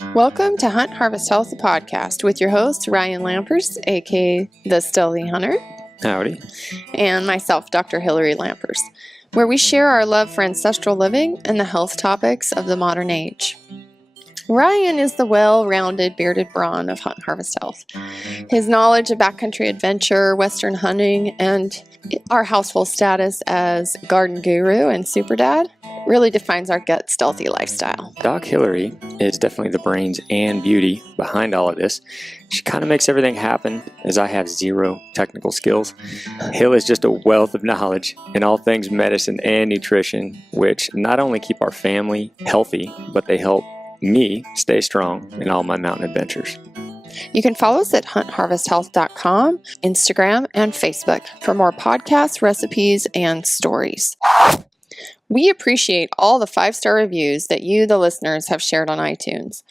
Welcome to Hunt Harvest Health, the podcast, with your host, Ryan Lampers, aka the Stealthy Hunter. Howdy. And myself, Dr. Hillary Lampers, where we share our love for ancestral living and the health topics of the modern age. Ryan is the well-rounded bearded brawn of Hunt Harvest Health. His knowledge of backcountry adventure, western hunting, and our household status as garden guru and super dad really defines our gut stealthy lifestyle. Doc Hillary is definitely the brains and beauty behind all of this. She kind of makes everything happen, as I have zero technical skills. Hill is just a wealth of knowledge in all things medicine and nutrition, which not only keep our family healthy, but they help me stay strong in all my mountain adventures. You can follow us at huntharvesthealth.com, Instagram, and Facebook for more podcasts, recipes, and stories. We appreciate all the 5-star reviews that you, the listeners, have shared on iTunes.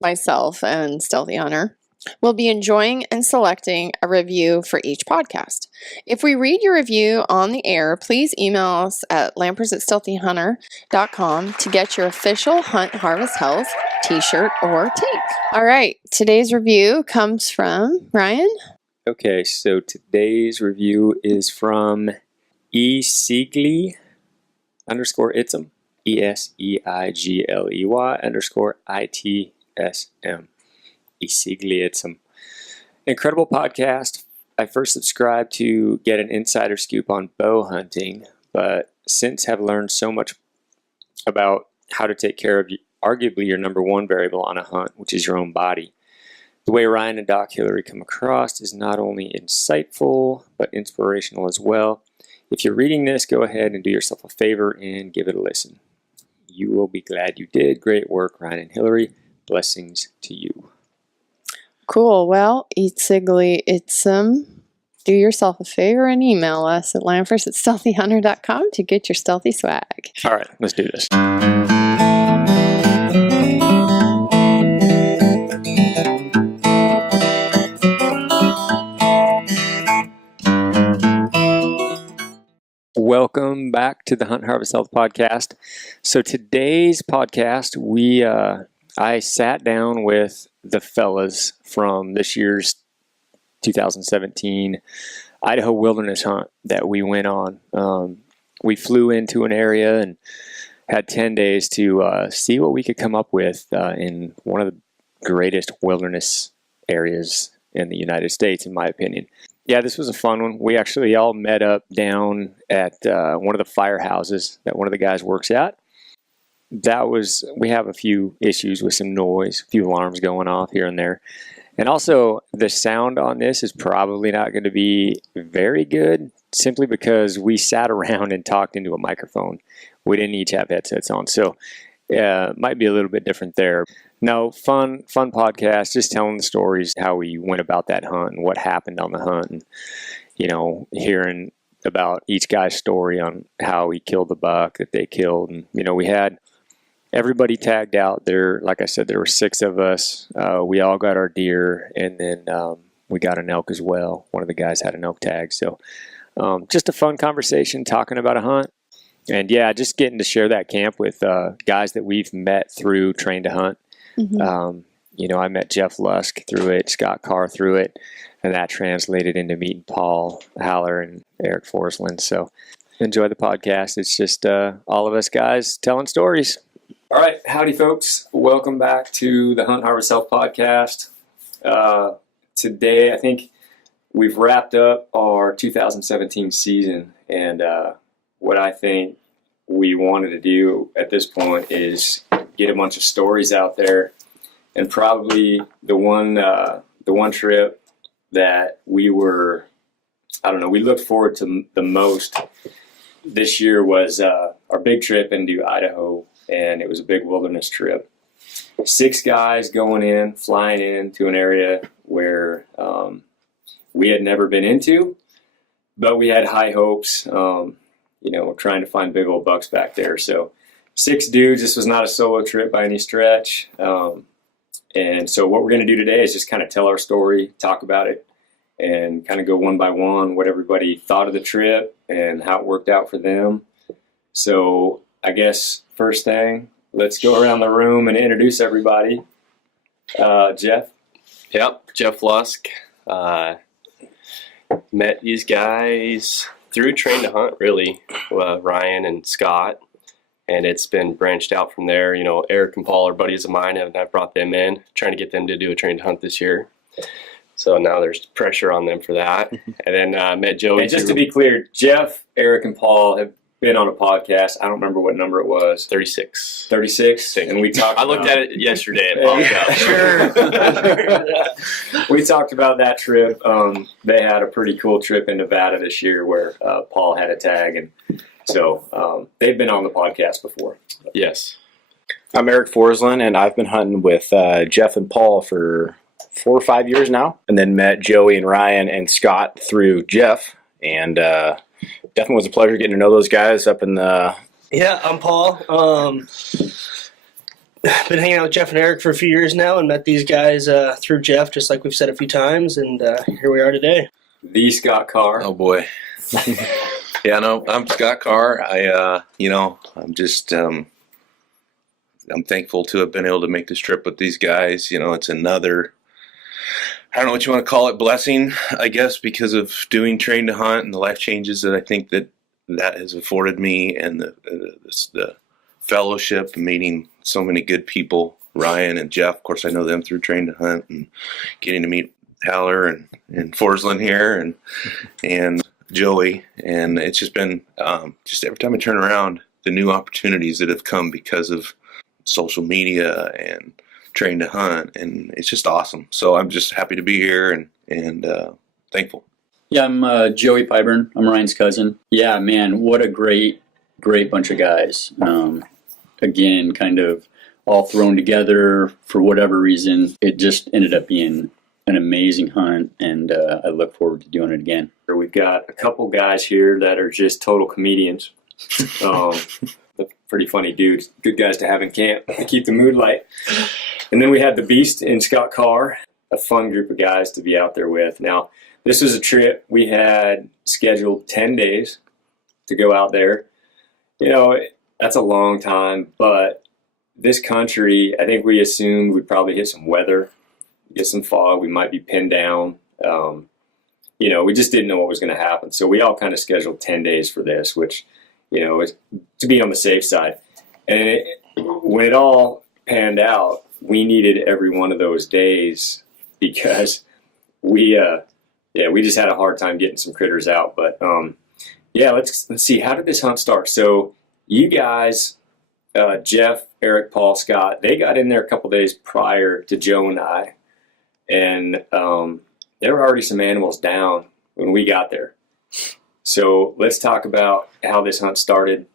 Myself and Stealthy Hunter will be enjoying and selecting a review for each podcast. If we read your review on the air, please email us at lampers@stealthyhunter.com to get your official Hunt Harvest Health t-shirt or tank. All right, today's review comes from Ryan. Okay, so today's review is from _itsum, ESEIGLEY_ITSM. Itsum. Incredible podcast. I first subscribed to get an insider scoop on bow hunting, but since have learned so much about how to take care of arguably your number one variable on a hunt, which is your own body. The way Ryan and Doc Hillary come across is not only insightful, but inspirational as well. If you're reading this, go ahead and do yourself a favor and give it a listen. You will be glad you did. Great work, Ryan and Hillary. Blessings to you. Cool. Well, itsum. Do yourself a favor and email us at lampers@stealthyhunter.com to get your stealthy swag. All right, let's do this. Welcome back to the Hunt Harvest Health podcast. So today's podcast, I sat down with the fellas from this year's 2017 Idaho wilderness hunt that we went on. We flew into an area and had 10 days to see what we could come up with in one of the greatest wilderness areas in the United States, in my opinion. Yeah, this was a fun one. We actually all met up down at one of the firehouses that one of the guys works at. We have a few issues with some noise, a few alarms going off here and there. And also, the sound on this is probably not going to be very good, simply because we sat around and talked into a microphone. We didn't each have headsets on, so it might be a little bit different there. No, fun podcast, just telling the stories, how we went about that hunt and what happened on the hunt, and, hearing about each guy's story on how he killed the buck that they killed. And, we had everybody tagged out there. Like I said, there were 6 of us. We all got our deer, and then we got an elk as well. One of the guys had an elk tag. So just a fun conversation talking about a hunt. And yeah, just getting to share that camp with guys that we've met through Train to Hunt. Mm-hmm. I met Jeff Lusk through it, Scott Carr through it, and that translated into meeting Paul Haller and Eric Foreslin. So enjoy the podcast. It's just all of us guys telling stories. All right. Howdy, folks. Welcome back to the Hunt Harvest Health podcast. Today, I think we've wrapped up our 2017 season, and what I think we wanted to do at this point is get a bunch of stories out there. And probably the one trip that we looked forward to the most this year was our big trip into Idaho. And it was a big wilderness trip. 6 guys flying into an area where we had never been into, but we had high hopes, trying to find big old bucks back there. So 6 dudes, this was not a solo trip by any stretch. And so what we're going to do today is just kind of tell our story, talk about it, and kind of go one by one, what everybody thought of the trip and how it worked out for them. So I guess first thing, let's go around the room and introduce everybody. Jeff? Yep, Jeff Lusk. Met these guys through Train to Hunt, really, Ryan and Scott. And it's been branched out from there. You know, Eric and Paul are buddies of mine, and I've brought them in, trying to get them to do a Train to Hunt this year. So now there's pressure on them for that. And then met Joey. And just to be clear, Jeff, Eric, and Paul have been on a podcast. I don't remember what number it was. 36. 36? And we talked I looked at it yesterday and popped up. Sure. We talked about that trip. They had a pretty cool trip in Nevada this year where Paul had a tag. And so they've been on the podcast before. Yes. I'm Eric Foreslin, and I've been hunting with Jeff and Paul for 4 or 5 years now, and then met Joey and Ryan and Scott through Jeff, and definitely was a pleasure getting to know those guys up in the... Yeah, I'm Paul. Been hanging out with Jeff and Eric for a few years now, and met these guys through Jeff, just like we've said a few times, and here we are today. The Scott Carr. Oh boy. Yeah, no, I'm Scott Carr. I'm just, I'm thankful to have been able to make this trip with these guys. You know, it's another, I don't know what you want to call it, blessing, I guess, because of doing Train to Hunt and the life changes that I think that has afforded me, and the fellowship, meeting so many good people. Ryan and Jeff, of course, I know them through Train to Hunt, and getting to meet Haller and Foreslin here, and Joey, and it's just been just every time I turn around, the new opportunities that have come because of social media and Train to Hunt, and it's just awesome. So I'm just happy to be here and thankful. Yeah, I'm Joey Pyburn. I'm Ryan's cousin. Yeah, man, what a great bunch of guys. Again, kind of all thrown together for whatever reason. It just ended up being an amazing hunt, and I look forward to doing it again. We've got a couple guys here that are just total comedians. Pretty funny dudes. Good guys to have in camp to keep the mood light. And then we had the Beast in Scott Carr, a fun group of guys to be out there with. Now, this was a trip we had scheduled 10 days to go out there. You know, that's a long time, but this country, I think we assumed we'd probably hit some weather, get some fog, we might be pinned down. You know, we just didn't know what was going to happen. So we all kind of scheduled 10 days for this, which, you know, is to be on the safe side. And when it all panned out, we needed every one of those days because we just had a hard time getting some critters out. But let's see, how did this hunt start? So you guys, Jeff, Eric, Paul, Scott, they got in there a couple days prior to Joe and I, and there were already some animals down when we got there. So let's talk about how this hunt started.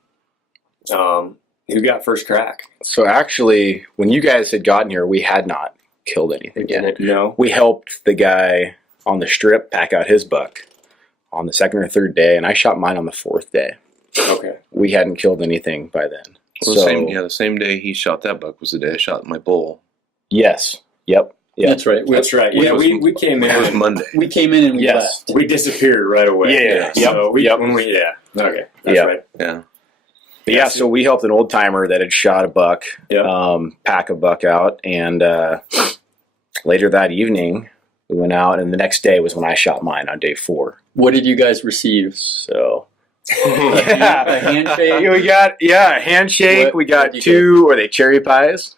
Who got first crack? So actually, when you guys had gotten here, we had not killed anything yet. No. We helped the guy on the strip pack out his buck on the second or third day, and I shot mine on the fourth day. Okay. We hadn't killed anything by then. Well, so, the same day he shot that buck was the day I shot my bull. Yes. Yep. That's right. That's right. Yeah, we came in. It was Monday. We came in and we Yes. left. We disappeared right away. Yeah. So Yep. Okay. That's Yep. right. Yeah. But yeah, so we helped an old timer that had shot a buck, Yep. pack a buck out, and later that evening we went out, and the next day was when I shot mine on day 4. What did you guys receive? So A handshake? we got a handshake. We got what'd you two. Were they cherry pies?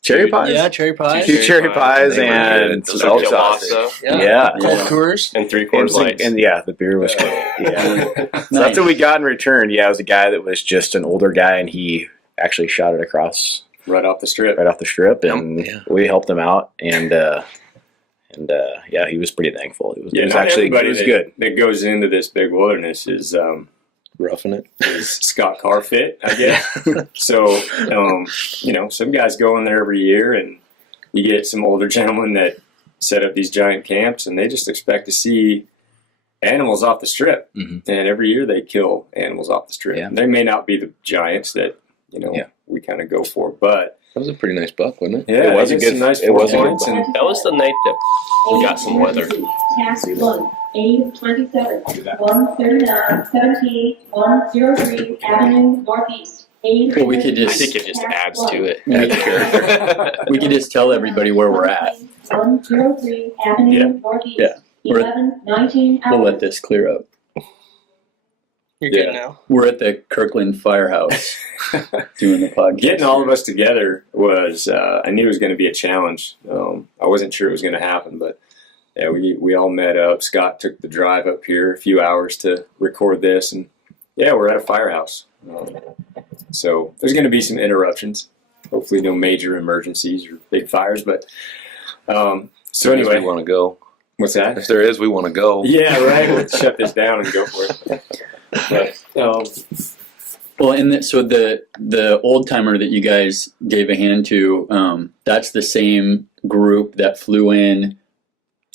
Cherry pies. Yeah, cherry pies. Two cherry pies They were and good. some Those are elk kielbasa. sausage. Yeah. Yeah. Cold Coors. And 3 Coors Lights. And yeah, the beer was great. Yeah. Nice. So that's what we got in return. Yeah, it was a guy that was just an older guy, and he actually shot it across Right off the strip. right off the strip, and Yeah. we helped him out, and he was pretty thankful. It was Not actually everybody good. that goes into this big wilderness is Roughing it. Scott Carr fit, I guess. So, some guys go in there every year, and you get some older gentlemen that set up these giant camps, and they just expect to see animals off the strip. Mhm. And every year they kill animals off the strip. Yeah. They may not be the giants that, we kind of go for, but That was a pretty nice buck, wasn't it? yeah, It was I a get good- some nice it was a good points. buck. And That was the night that we got some weather. Task 1, 827, 139, 78, 103 Avenue Northeast. Well, we could I just think it just adds to it. we could just tell everybody where we're at. 103 Avenue Northeast. Yeah. We're- 1119 We'll let this clear up. You're Yeah. good now. We're at the Kirkland Firehouse doing the podcast. Getting all of us together was, I knew it was going to be a challenge. I wasn't sure it was going to happen, but yeah, we all met up. Scott took the drive up here, a few hours to record this, and yeah, we're at a firehouse. So there's going to be some interruptions. Hopefully no major emergencies or big fires, but so anyway. We want to go. What's that? If there is, we want to go. Yeah, right. Let's shut this down and go for it. But, Well, and so the old timer that you guys gave a hand to, that's the same group that flew in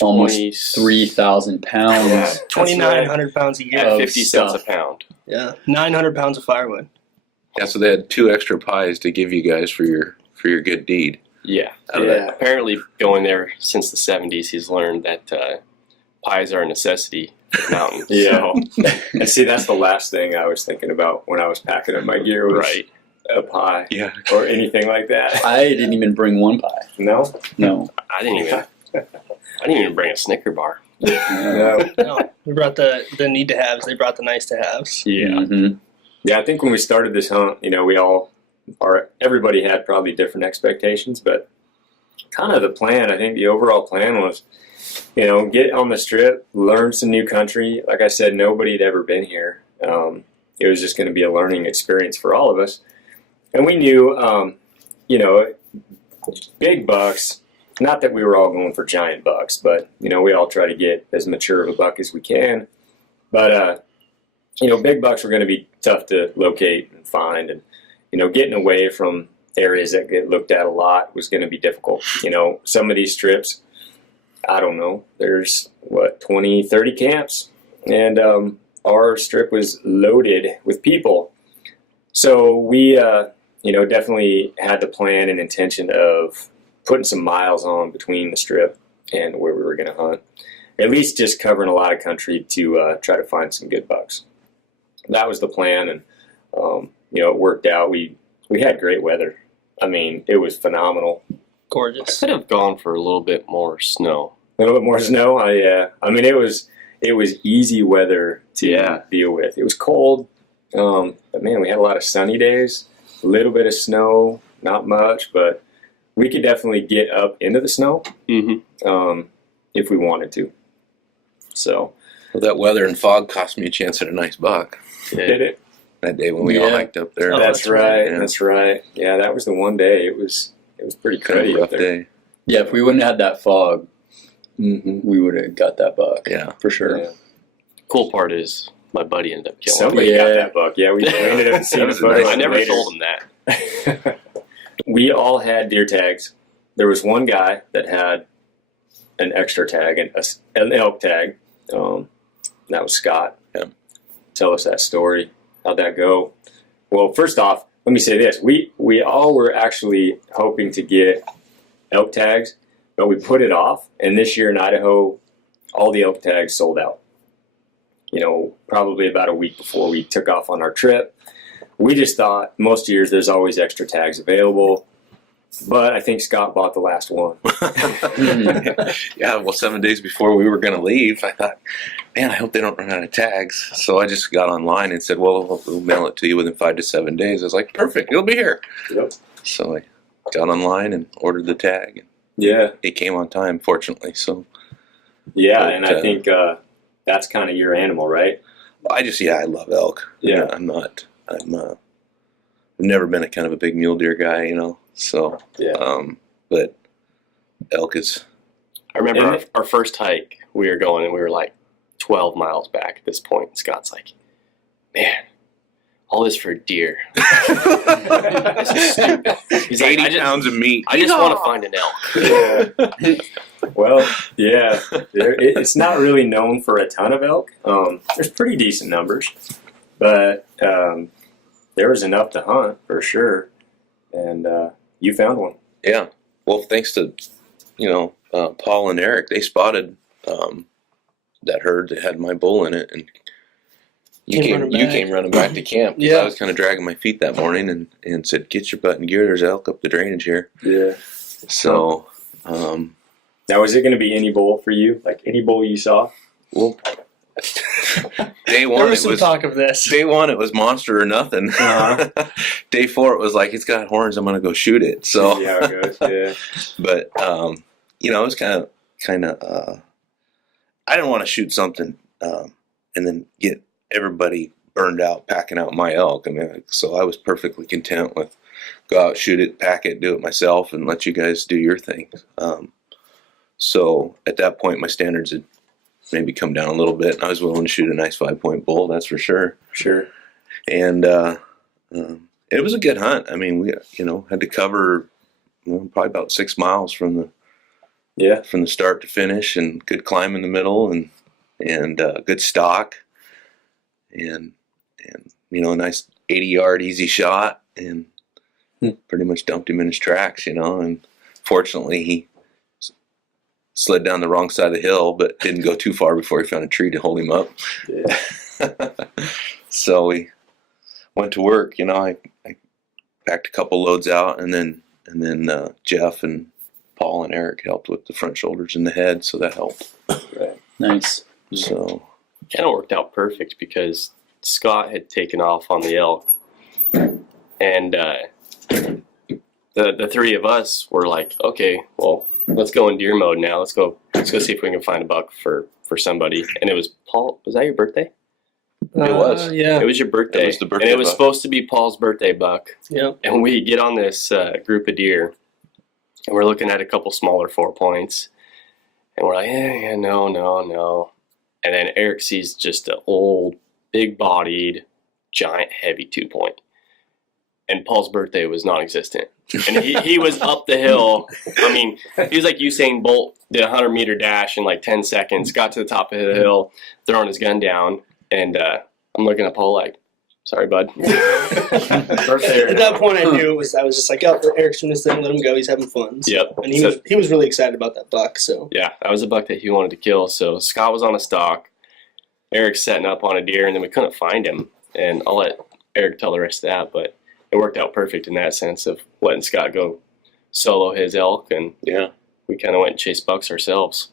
almost 3,000 pounds. Yeah. 2,900 pounds a year. At Of 50 cents a stuff. pound. Yeah. 900 pounds of firewood. Yeah, so they had 2 extra pies to give you guys for your good deed. Yeah. Out of that. Apparently, going there since the 70s, he's learned that pies are a necessity for the mountain. Yeah. So, and see, that's the last thing I was thinking about when I was packing up my gear was right. a pie Yeah. or anything like that. I didn't even bring one pie. No? No. I didn't even bring a Snicker bar. No. No, we brought the need to haves. They brought the nice to haves. Yeah. Mhm. Yeah, I think when we started this hunt, everybody had probably different expectations, but kind of the plan, I think the overall plan was, get on the strip, learn some new country. Like I said, nobody had ever been here. It was just going to be a learning experience for all of us. And we knew, big bucks, not that we were all going for giant bucks, but, we all try to get as mature of a buck as we can. But, big bucks were going to be tough to locate and find. And, getting away from areas that get looked at a lot was going to be difficult. Some of these strips, I don't know, there's 20, 30 camps. And our strip was loaded with people. So we, definitely had the plan and intention of putting some miles on between the strip and where we were going to hunt. At least just covering a lot of country to try to find some good bucks. That was the plan, and it worked out. We had great weather. I mean, it was phenomenal. Gorgeous. Could have gone for a little bit more snow. A little bit more snow. I mean, it was easy weather to deal with. It was cold, but man, we had a lot of sunny days. A little bit of snow, not much, but we could definitely get up into the snow if we wanted to. So, Well, that weather and fog cost me a chance at a nice buck did it? that day when we all Yeah. hiked up there. Oh, That's right. Yeah. That's right. Yeah, that was the one day. It was pretty Kind of cruddy a up rough there. day. Yeah, if we wouldn't have had that fog, Mm-hmm. we would have got that buck. Yeah. For sure. Yeah. Cool part is my buddy ended up killing Somebody Yeah. got that buck. Yeah, we ended up seeing a was a photo. nice- him. I never later. told him that. We all had deer tags. There was one guy that had an extra tag and an elk tag. That was Scott. Yeah. Tell us that story. How'd that go? Well, first off, let me say this. We all were actually hoping to get elk tags, but we put it off. And this year in Idaho, all the elk tags sold out. Probably about a week before we took off on our trip. We just thought most years there's always extra tags available. But I think Scott bought the last one. Yeah, well, 7 days before we were going to leave, I thought, man, I hope they don't run out of tags. So I just got online and said, well, we'll mail it to you within 5 to 7 days. I was like, perfect, it'll be here. Yep. So I got online and ordered the tag. Yeah. It came on time, fortunately. So Yeah, But, and I think that's kind of your animal, right? I love elk. Yeah. I've never been a kind of a big mule deer guy, So, Yeah. but elk is. I remember And our first hike, we were going and we were like 12 miles back at this point. And Scott's like, man, all this for deer. This is stupid. He's like, 80 pounds of meat. I just want to find an elk. Yeah. Well, yeah, it's not really known for a ton of elk. There's pretty decent numbers, but there was enough to hunt for sure. And you found one. Yeah. Well, thanks to, Paul and Eric, they spotted that herd that had my bull in it. And You came running back to camp. 'Cause Yeah. I was kind of dragging my feet that morning and said, "Get your butt in gear. There's elk up the drainage here." Yeah. So, Now, was it going to be any bull for you? Like any bull you saw? well, day There one was it some was talk of this. day one it was monster or nothing. Uh-huh. Day 4 it was like, it's got horns. I'm gonna go shoot it. So Yeah, it goes. Yeah. but it was kind of I didn't want to shoot something and then get everybody burned out packing out my elk. I mean, so I was perfectly content with go out, shoot it, pack it, do it myself, and let you guys do your thing. So at that point, my standards had maybe come down a little bit, and I was willing to shoot a nice 5-point bull, that's for sure. Sure. And it was a good hunt. I mean, we had to cover probably about 6 miles from the start to finish, and good climb in the middle, and good stock, and a nice 80-yard easy shot, and pretty much dumped him in his tracks, and fortunately he slid down the wrong side of the hill, but didn't go too far before he found a tree to hold him up. Yeah. So we went to work. I packed a couple loads out, and then Jeff and Paul and Eric helped with the front shoulders and the head, so that helped. Right. Nice. So Kind of worked out perfect because Scott had taken off on the elk, and the three of us were like, okay, well, let's go in deer mode now. Let's go see if we can find a buck for somebody. And it was Paul. Was that your birthday? It was. Yeah. It was your birthday. It was the birthday and it was buck. supposed to be Paul's birthday buck. Yep. And we get on this group of deer, and we're looking at a couple smaller 4 points, and we're like, yeah, no. And then Eric sees just an old, big-bodied, giant, heavy 2-point. And Paul's birthday was non-existent. And he was up the hill. I mean, he was like Usain Bolt, did a 100-meter dash in like 10 seconds, got to the top of the hill, throwing his gun down, and I'm looking at Paul like, sorry, bud. At that point, I knew I was just like, oh, Eric's doing this thing, let him go, he's having fun. So, Yep. and he was really excited about that buck, so. Yeah, that was a buck that he wanted to kill. So Scott was on a stalk, Eric's setting up on a deer, and then we couldn't find him. And I'll let Eric tell the rest of that, but it worked out perfect in that sense of letting Scott go solo his elk, and yeah, we kind of went and chased bucks ourselves.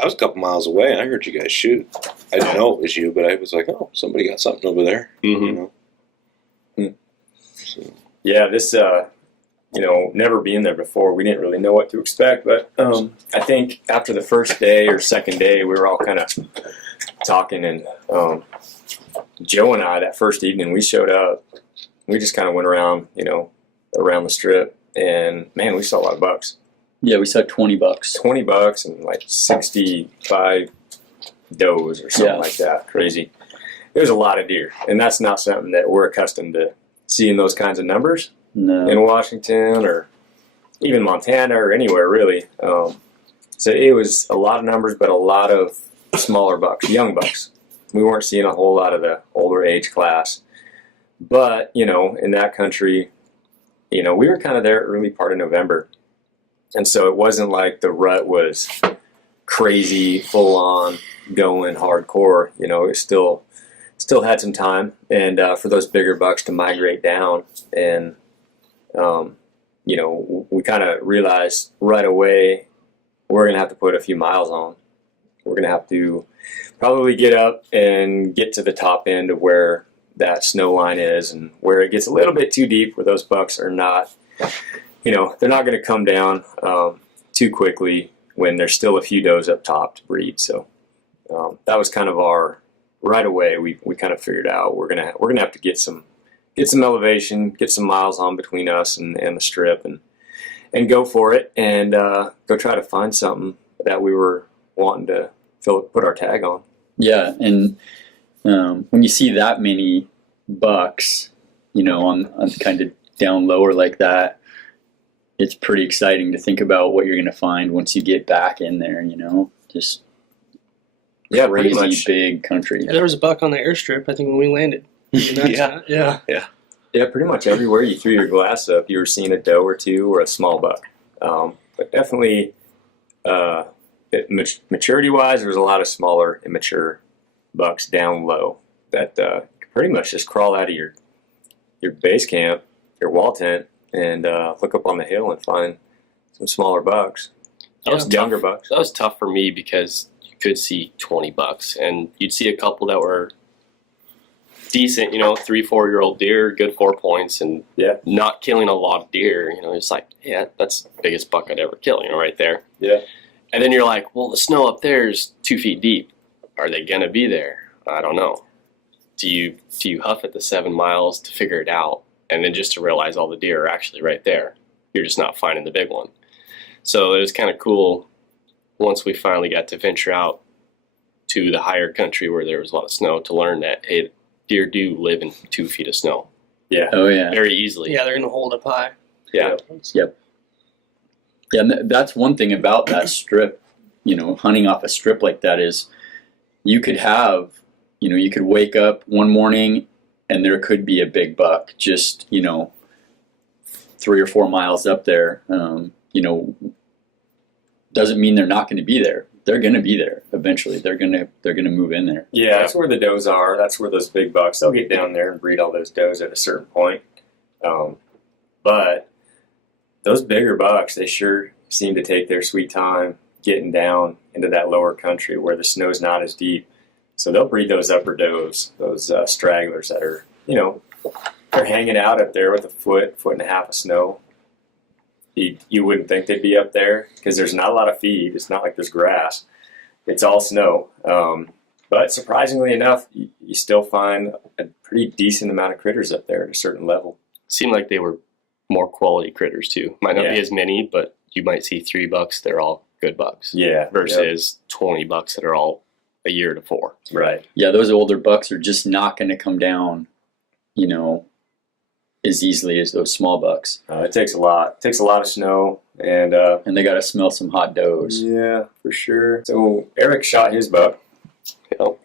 I was a couple miles away, and I heard you guys shoot. I didn't know it was you, but I was like, oh, somebody got something over there. Mm-hmm. So. Yeah, this, never being there before, we didn't really know what to expect. But I think after the first day or second day, we were all kind of talking. And Joe and I, that first evening, we showed up. We just kind of went around, around the strip. And, man, we saw a lot of bucks. Yeah, we saw 20 bucks. 20 bucks and like 65 does or something like that. Crazy. There's a lot of deer. And that's not something that we're accustomed to seeing, those kinds of numbers in Washington or even Montana or anywhere really. So it was a lot of numbers, but a lot of smaller bucks, young bucks. We weren't seeing a whole lot of the older age class. But, in that country, we were kind of there early part of November. And so it wasn't like the rut was crazy, full on, going hardcore. It still had some time, and for those bigger bucks to migrate down. And we kind of realized right away we're gonna have to put a few miles on. We're gonna have to probably get up and get to the top end of where that snow line is, and where it gets a little bit too deep, where those bucks are not. They're not going to come down too quickly when there's still a few does up top to breed. So that was kind of our right away. We kind of figured out we're gonna have to get some elevation, get some miles on between us and the strip, and go for it, and go try to find something that we were wanting to put our tag on. Yeah, and when you see that many bucks, on kind of down lower like that, it's pretty exciting to think about what you're going to find once you get back in there, just pretty much big country. Yeah, there was a buck on the airstrip, I think, when we landed. Yeah. Yeah, pretty much everywhere you threw your glass up, you were seeing a doe or two or a small buck. But definitely, maturity-wise, there was a lot of smaller, immature bucks down low. that pretty much just crawl out of your base camp, your wall tent, and look up on the hill and find some smaller bucks. That was younger tough. bucks. That was tough for me because you could see 20 bucks, and you'd see a couple that were decent, 3-4-year-old deer, good 4 points, and not killing a lot of deer. It's like, yeah, that's the biggest buck I'd ever kill, right there. Yeah. And then you're like, well, the snow up there is 2 feet deep. Are they gonna be there? I don't know. Do you huff it the 7 miles to figure it out, and then just to realize all the deer are actually right there? You're just not finding the big one. So it was kind of cool once we finally got to venture out to the higher country where there was a lot of snow to learn that, hey, deer do live in 2 feet of snow. Yeah. Oh yeah. Very easily. Yeah, they're going to hold up high. Yeah. Yep. Yeah, and that's one thing about that strip, hunting off a strip like that is you could have, you could wake up one morning and there could be a big buck just, 3 or 4 miles up there. Doesn't mean they're not going to be there. They're going to be there eventually. They're going to move in there. Yeah, that's where the does are. That's where those big bucks, they'll get down there and breed all those does at a certain point. But those bigger bucks, they sure seem to take their sweet time getting down into that lower country where the snow's not as deep. So they'll breed those upper does, those stragglers that are, they're hanging out up there with a foot and a half of snow. You wouldn't think they'd be up there because there's not a lot of feed. It's not like there's grass. It's all snow. But surprisingly enough, you still find a pretty decent amount of critters up there at a certain level. Seemed like they were more quality critters too. Might not be as many, but you might see 3 bucks. They're all good bucks. Yeah. Versus 20 bucks that are all a year to 4. Right. Yeah, those older bucks are just not going to come down, as easily as those small bucks. It takes a lot. It takes a lot of snow, and they got to smell some hot does. Yeah, for sure. So Eric shot his buck.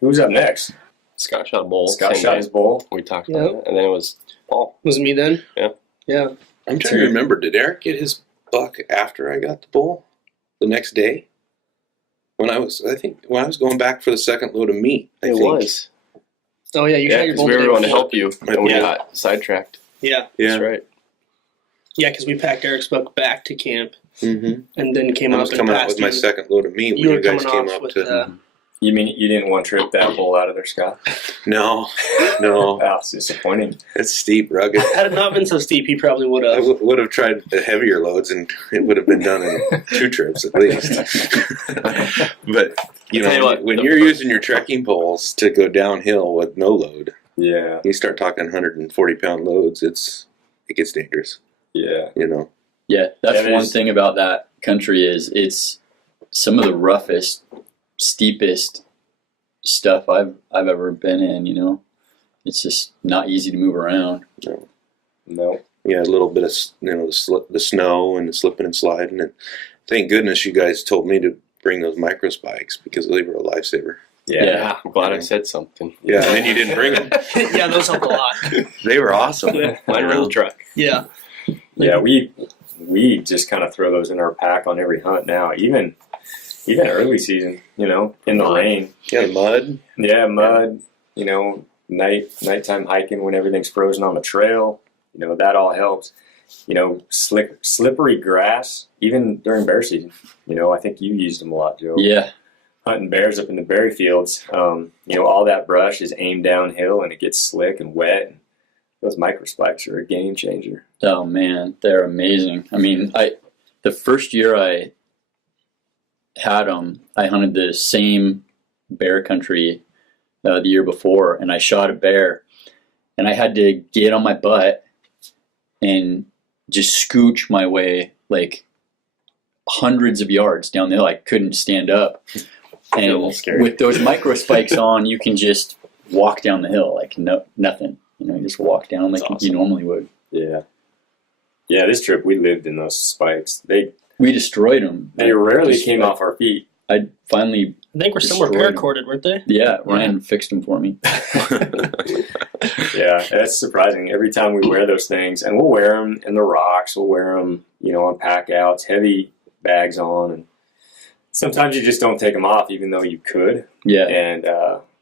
Who's up next? Scott shot a bull. Scott shot his bull. We talked about it, and then it was Paul. Was it me then? Yeah. Yeah. I'm trying to remember. Did Eric get his buck after I got the bull? The next day? When I was going back for the second load of meat. I think. Was. Oh yeah, you shot your because bull. we were the day going to before. help you, and we got sidetracked. Yeah. That's right. Yeah, because we packed Eric's buck back to camp, Mm-hmm. and then came I up was and coming out passed with my you. second load of meat when You were you guys coming came off up with to. You mean you didn't want to trip that bull out of there, Scott? No. That's disappointing. It's steep, rugged. Had it not been so steep, he probably would I have. would have tried the heavier loads, and it would have been done in 2 trips at least. But Tell you what, when you're using your trekking poles to go downhill with no load, Yeah. you start talking 140-pound loads. It gets dangerous. Yeah. Yeah, that's Yeah, one thing about that country is it's some of the roughest, steepest stuff I've ever been in. It's just not easy to move around. No. Yeah, a little bit of the snow and the slipping and sliding, and thank goodness you guys told me to bring those micro spikes because they were a lifesaver. Yeah, I'm glad I said something. Yeah, and then you didn't bring them. Yeah, those helped a lot. They were awesome. Yeah. Mine were in the truck. Yeah. Yeah, we just kind of throw those in our pack on every hunt now, even early season, in the rain. Yeah, mud. Yeah, mud, nighttime hiking when everything's frozen on the trail, that all helps. Slippery grass, even during bear season. I think you used them a lot, Joe. Yeah. Hunting bears up in the berry fields, all that brush is aimed downhill and it gets slick and wet. Those micro spikes are a game changer. Oh man, they're amazing. I mean, the first year I had them, I hunted the same bear country the year before, and I shot a bear, and I had to get on my butt and just scooch my way like hundreds of yards down the hill. I couldn't stand up. And with those micro spikes on, you can just walk down the hill like nothing. You just walk down like you normally would. Yeah. Yeah, this trip we lived in those spikes. We destroyed them. They rarely came off our feet. I finally. I think we're somewhere paracord, weren't they? Yeah, Ryan fixed them for me. Yeah, that's surprising. Every time we wear those things, and we'll wear them in the rocks, we'll wear them, on pack outs, heavy bags on, and sometimes you just don't take them off, even though you could. Yeah. And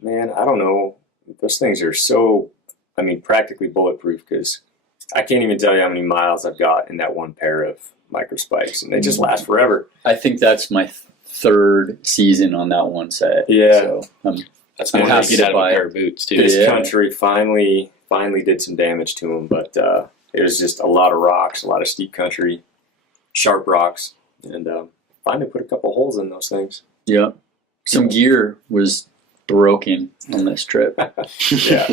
man, I don't know those things are so, I mean, practically bulletproof, because I can't even tell you how many miles I've got in that one pair of micro spikes, and they just last forever. I think that's my third season on that one set. Yeah. So That's I'm more than happy you to get out of a buy pair of boots too. This Yeah. country finally did some damage to them, but it was just a lot of rocks, a lot of steep country, sharp rocks, and finally put a couple holes in those things. yeah. Some gear was broken on this trip. Yeah.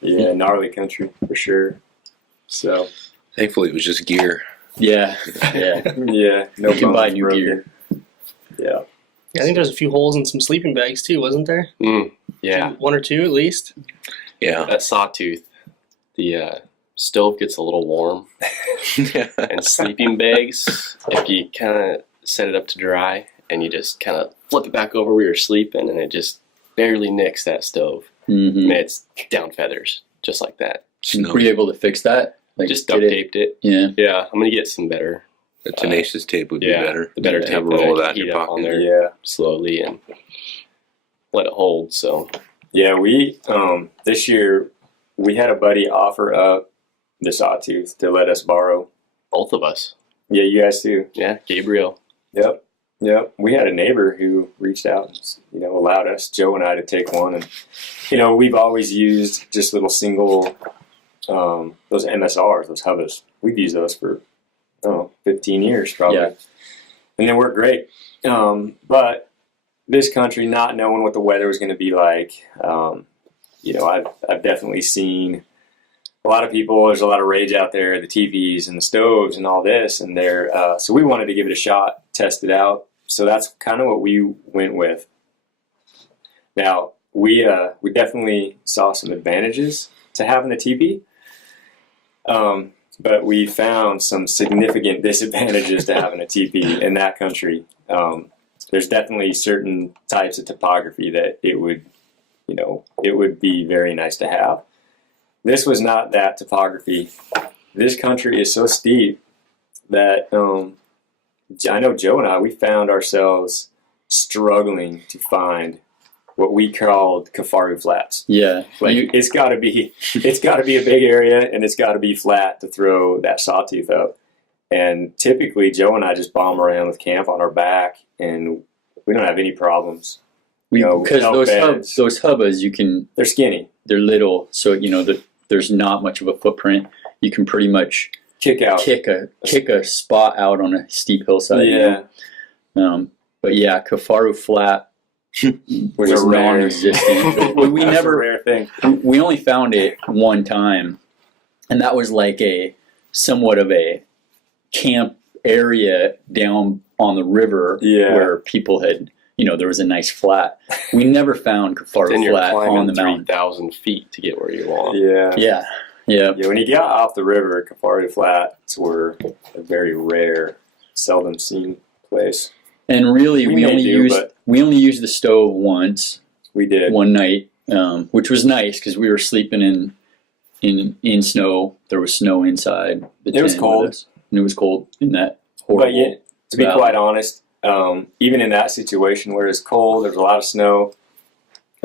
Yeah, gnarly country for sure. So Thankfully, it was just gear. Yeah. Yeah. yeah, no You can buy bones new broken. gear. Yeah. Yeah, I think there's a few holes in some sleeping bags too, wasn't there? Yeah, One or two at least. Yeah. that sawtooth, the stove gets a little warm, and sleeping bags, if you kind of set it up to dry and you just kind of flip it back over where you're sleeping, and it just barely nicks that stove, Mm-hmm. and it's down feathers, just like that. Snow. Were you able to fix that? Like, Just get duct it- taped it. Yeah. Yeah, I'm gonna get some better. The tenacious tape would be Yeah, better. the better Have tape a that I roll of can that in heat your up on pocket. there Yeah. slowly and let it hold. So Yeah, we this year we had a buddy offer up the sawtooth to let us borrow. both of us. Yeah, you guys too. Yeah, Gabriel. Yep. We had a neighbor who reached out and allowed us, Joe and I, to take one, and we've always used just little single those MSRs, those Hubbas. We've used those for 15 years probably, Yeah. and they work great. But this country, not knowing what the weather was going to be like, I've definitely seen a lot of people. There's a lot of rage out there, the TVs and the stoves and all this, and so we wanted to give it a shot, test it out. So that's kind of what we went with. Now we definitely saw some advantages to having the teepee, but we found some significant disadvantages to having a teepee in that country. There's definitely certain types of topography that it would be very nice to have. This was not that topography. This country is so steep that I know Joe and I, we found ourselves struggling to find what we called Kafaru flats. Yeah. Like it's got to be a big area, and it's got to be flat to throw that sawtooth up. And typically, Joe and I just bomb around with camp on our back, and we don't have any problems. Because elk beds, those hubbas, they're skinny. they're little, so there's not much of a footprint. You can pretty much Kick out. kick a spot out on a steep hillside. Yeah. But yeah, Kafaru flat was a rare- non-existent. we That's never a rare thing. we only found it one time, and that was like a somewhat of a camp area down on the river where people had, there was a nice flat. We never found Kafaru Then you're flat on climbing the mountain. 3,000 feet to get where you want. Yeah. Yeah. Yeah. Yeah, when you get off the river, Kafaru Flats were a very rare, seldom seen place. And really, We we may only do, used but- we only used the stove once, We did. one night, which was nice because we were sleeping in snow. There was snow inside. The It was tent cold. with us, and it was cold in that horrible. But yeah, to be valley. quite honest, even in that situation where it's cold, there's a lot of snow.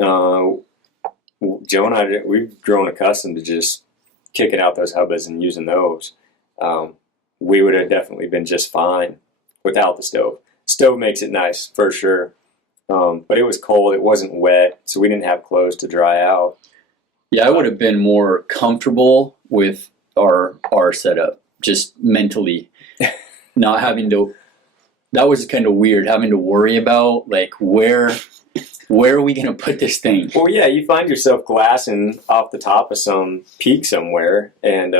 Joe and I, we've grown accustomed to just kicking out those hubbas and using those. We would have definitely been just fine without the stove. Stove makes it nice for sure, but it was cold. It wasn't wet, so we didn't have clothes to dry out. Yeah, I would have been more comfortable with our setup, just mentally, not having to. That was kind of weird, having to worry about like where are we going to put this thing? Well, yeah, you find yourself glassing off the top of some peak somewhere, and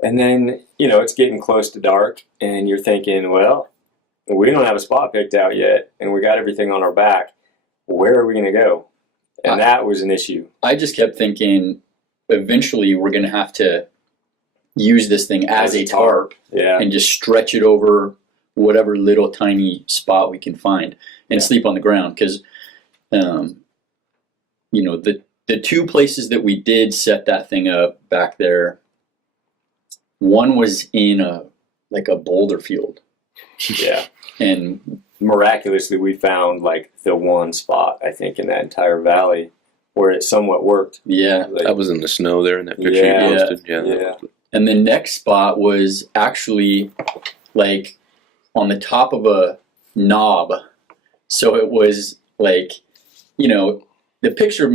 then it's getting close to dark, and you're thinking, well, we don't have a spot picked out yet, and we got everything on our back. Where are we going to go? And that was an issue. I just kept thinking, eventually we're going to have to use this thing as a tarp Yeah, and just stretch it over whatever little tiny spot we can find and sleep on the ground. Because, the two places that we did set that thing up back there, one was in a boulder field. yeah. And Miraculously, we found like the one spot I think in that entire valley where it somewhat worked. Yeah. Like, That was in the snow there in that picture Yeah. you posted. Yeah. Yeah. And the next spot was actually like on the top of a knob. So it was like, the picture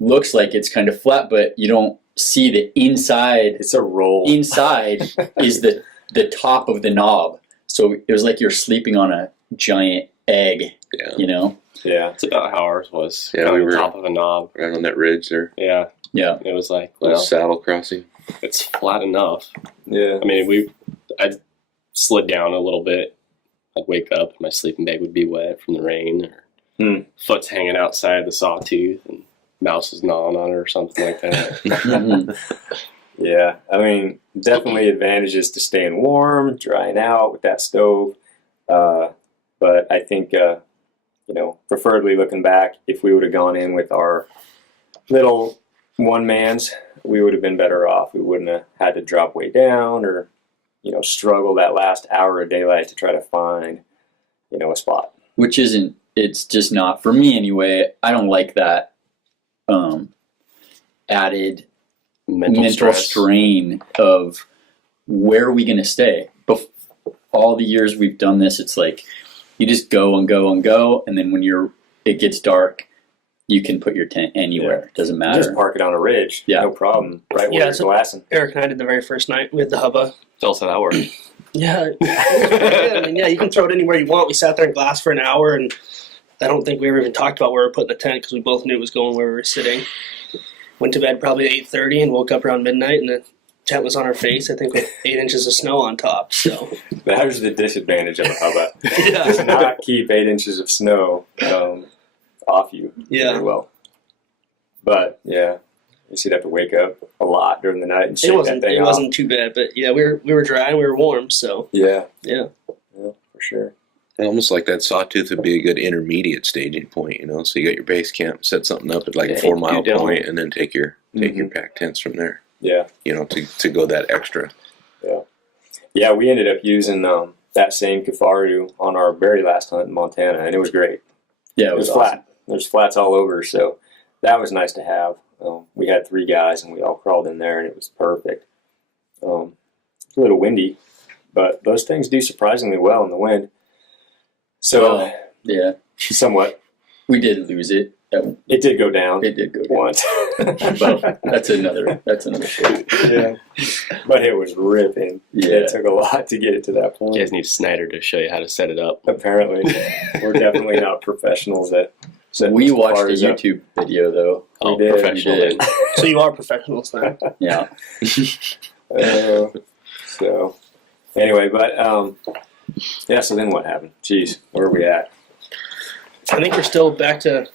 looks like it's kind of flat, but you don't see the inside. It's a roll. Inside is the top of the knob. So it was like you're sleeping on a giant egg, Yeah. Yeah. It's about how ours was. Yeah, on we the were- top of a knob. Right on that ridge there. Yeah. Yeah. It was like, Little well, saddle crossing. it's flat enough. Yeah. I mean, I'd slid down a little bit. I'd wake up and my sleeping bag would be wet from the rain, or foot's hanging outside the sawtooth and mouse is gnawing on it or something like that. Mhm. Yeah. I mean, definitely advantages to staying warm, drying out with that stove. But I think, preferably looking back, if we would have gone in with our little one-mans, we would have been better off. We wouldn't have had to drop way down or, struggle that last hour of daylight to try to find, a spot. Which isn't, it's just not, for me anyway, I don't like that added mental strain of where are we going to stay. All the years we've done this, it's like you just go and go and go, and then when it gets dark, you can put your tent anywhere. It doesn't matter. Just park it on a ridge. Yeah. No problem. Right where you're so glassing. Eric and I did the very first night. We had the hubba. Tell us how that worked. Yeah. You can throw it anywhere you want. We sat there and glassed for an hour, and I don't think we ever even talked about where we were putting the tent because we both knew it was going where we were sitting. Went to bed probably at 8:30 and woke up around midnight, and the tent was on our face, I think, with 8 inches of snow on top. So That was the disadvantage of a hubba. Yeah. Does not keep 8 inches of snow off you very well. But yeah, you'd have to wake up a lot during the night and shake that thing it off. wasn't too bad, but yeah, we were dry and we were warm, so Yeah, yeah. for sure. Almost like that sawtooth would be a good intermediate staging point, So you got your base camp, set something up at like a 4 mile point, and then take your pack tents from there. Yeah, to go that extra. yeah. We ended up using that same Kafaru on our very last hunt in Montana, and it was great. Yeah, It was awesome. flat. There's flats all over, so that was nice to have. We had 3 guys, and we all crawled in there, and it was perfect. It's a little windy, but those things do surprisingly well in the wind. So, Yeah, somewhat. we did lose it. It did go down It did go down. once. But that's another show. Yeah. But it was ripping. Yeah. It took a lot to get it to that point. You guys need Snyder to show you how to set it up. Apparently. We're definitely not professionals at setting We these watched a bars up. YouTube video though. Oh, did, professional. we did. then. So you are professionals then. Yeah. So, anyway, but, so then what happened? Jeez, where are we at? I think we're still back to,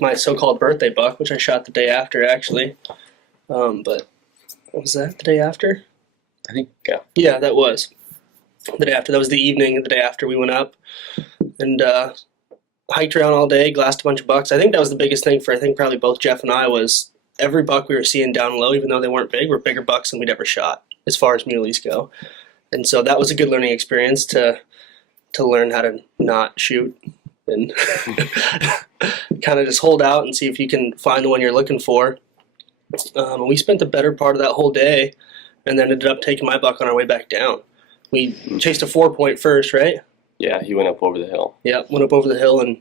my so-called birthday buck, which I shot the day after, actually. But what was that, the day after? I think, yeah. Yeah, that was the day after. That was the evening, the day after we went up. And hiked around all day, glassed a bunch of bucks. I think that was the biggest thing for, probably both Jeff and I, was every buck we were seeing down low, even though they weren't big, were bigger bucks than we'd ever shot, as far as muleys go. And so that was a good learning experience to learn how to not shoot and kind of just hold out and see if you can find the one you're looking for. We spent the better part of that whole day and then ended up taking my buck on our way back down. We chased a 4-point first, right? Yeah, he went up over the hill. Yeah, went up over the hill, and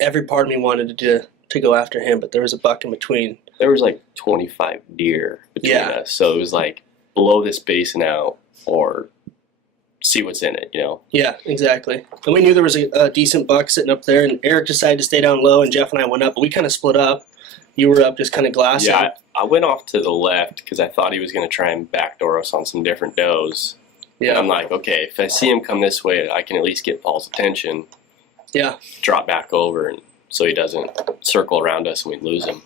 every part of me wanted to go after him, but there was a buck in between. There was like 25 deer between us, so it was like blow this basin out or see what's in it, Yeah, exactly. And we knew there was a decent buck sitting up there, and Eric decided to stay down low, and Jeff and I went up, but we kind of split up. You were up just kind of glassing. Yeah, I went off to the left because I thought he was going to try and backdoor us on some different does. Yeah. And I'm like, okay, if I see him come this way, I can at least get Paul's attention. Yeah. Drop back over, and so he doesn't circle around us and we lose him.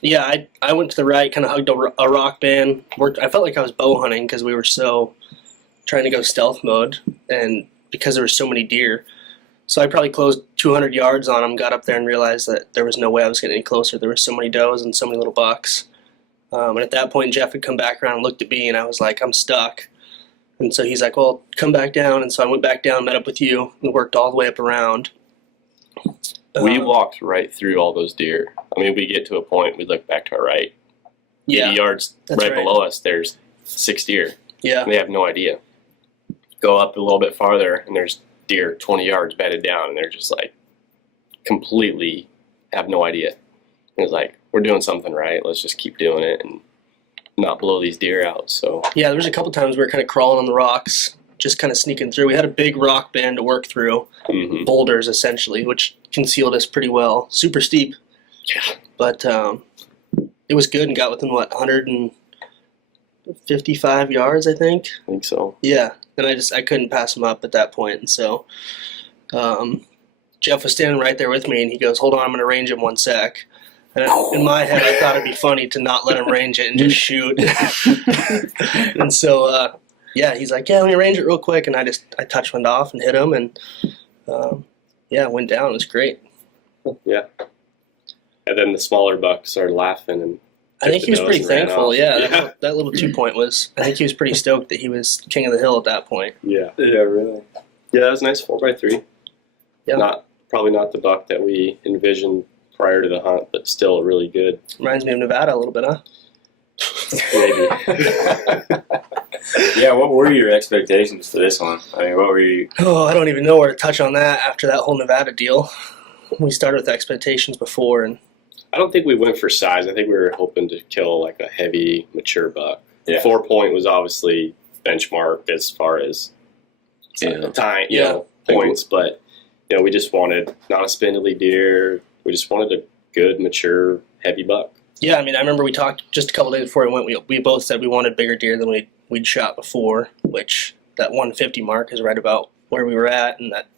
Yeah, I went to the right, kind of hugged a rock band. I felt like I was bow hunting because we were so trying to go stealth mode, and because there were so many deer. So I probably closed 200 yards on him, got up there and realized that there was no way I was getting any closer. There were so many does and so many little bucks. And at that point, Jeff had come back around and looked at me, and I was like, I'm stuck. And so he's like, well, come back down. And so I went back down, met up with you, and worked all the way up around. We walked right through all those deer. I mean, we get to a point, we look back to our right. 80 yards right below us, there's 6 deer. Yeah. They have no idea. Go up a little bit farther, and there's deer 20 yards bedded down, and they're just like completely have no idea. And it's like, we're doing something right. Let's just keep doing it and not blow these deer out. So yeah, there was a couple times we were kind of crawling on the rocks, just kind of sneaking through. We had a big rock band to work through, boulders essentially, which concealed us pretty well. Super steep. Yeah. But it was good and got within, 155 yards, I think? I think so. Yeah. And I couldn't pass him up at that point. And so Jeff was standing right there with me, and he goes, hold on, I'm going to range him 1 sec. And in my head, I thought it'd be funny to not let him range it and just shoot. And so, he's like, yeah, let me range it real quick. And I touch went off and hit him, and went down. It was great. Yeah. And then the smaller buck started laughing, and I think he was pretty thankful. Yeah. That little 2-point was. I think he was pretty stoked that he was king of the hill at that point. Yeah. Yeah, really. Yeah, that was a nice 4x3. Yeah. Probably not the buck that we envisioned prior to the hunt, but still really good. Reminds me of Nevada a little bit, huh? Maybe. Yeah, what were your expectations for this one? I mean, what were you? Oh, I don't even know where to touch on that after that whole Nevada deal. We started with expectations before, and I don't think we went for size. I think we were hoping to kill like a heavy, mature buck. Yeah. 4-point was obviously benchmarked as far as time, points, but we just wanted not a spindly deer. We just wanted a good, mature, heavy buck. yeah, I mean, I remember we talked just a couple days before we went. We both said we wanted bigger deer than we'd shot before, which that 150 mark is right about where we were at, and that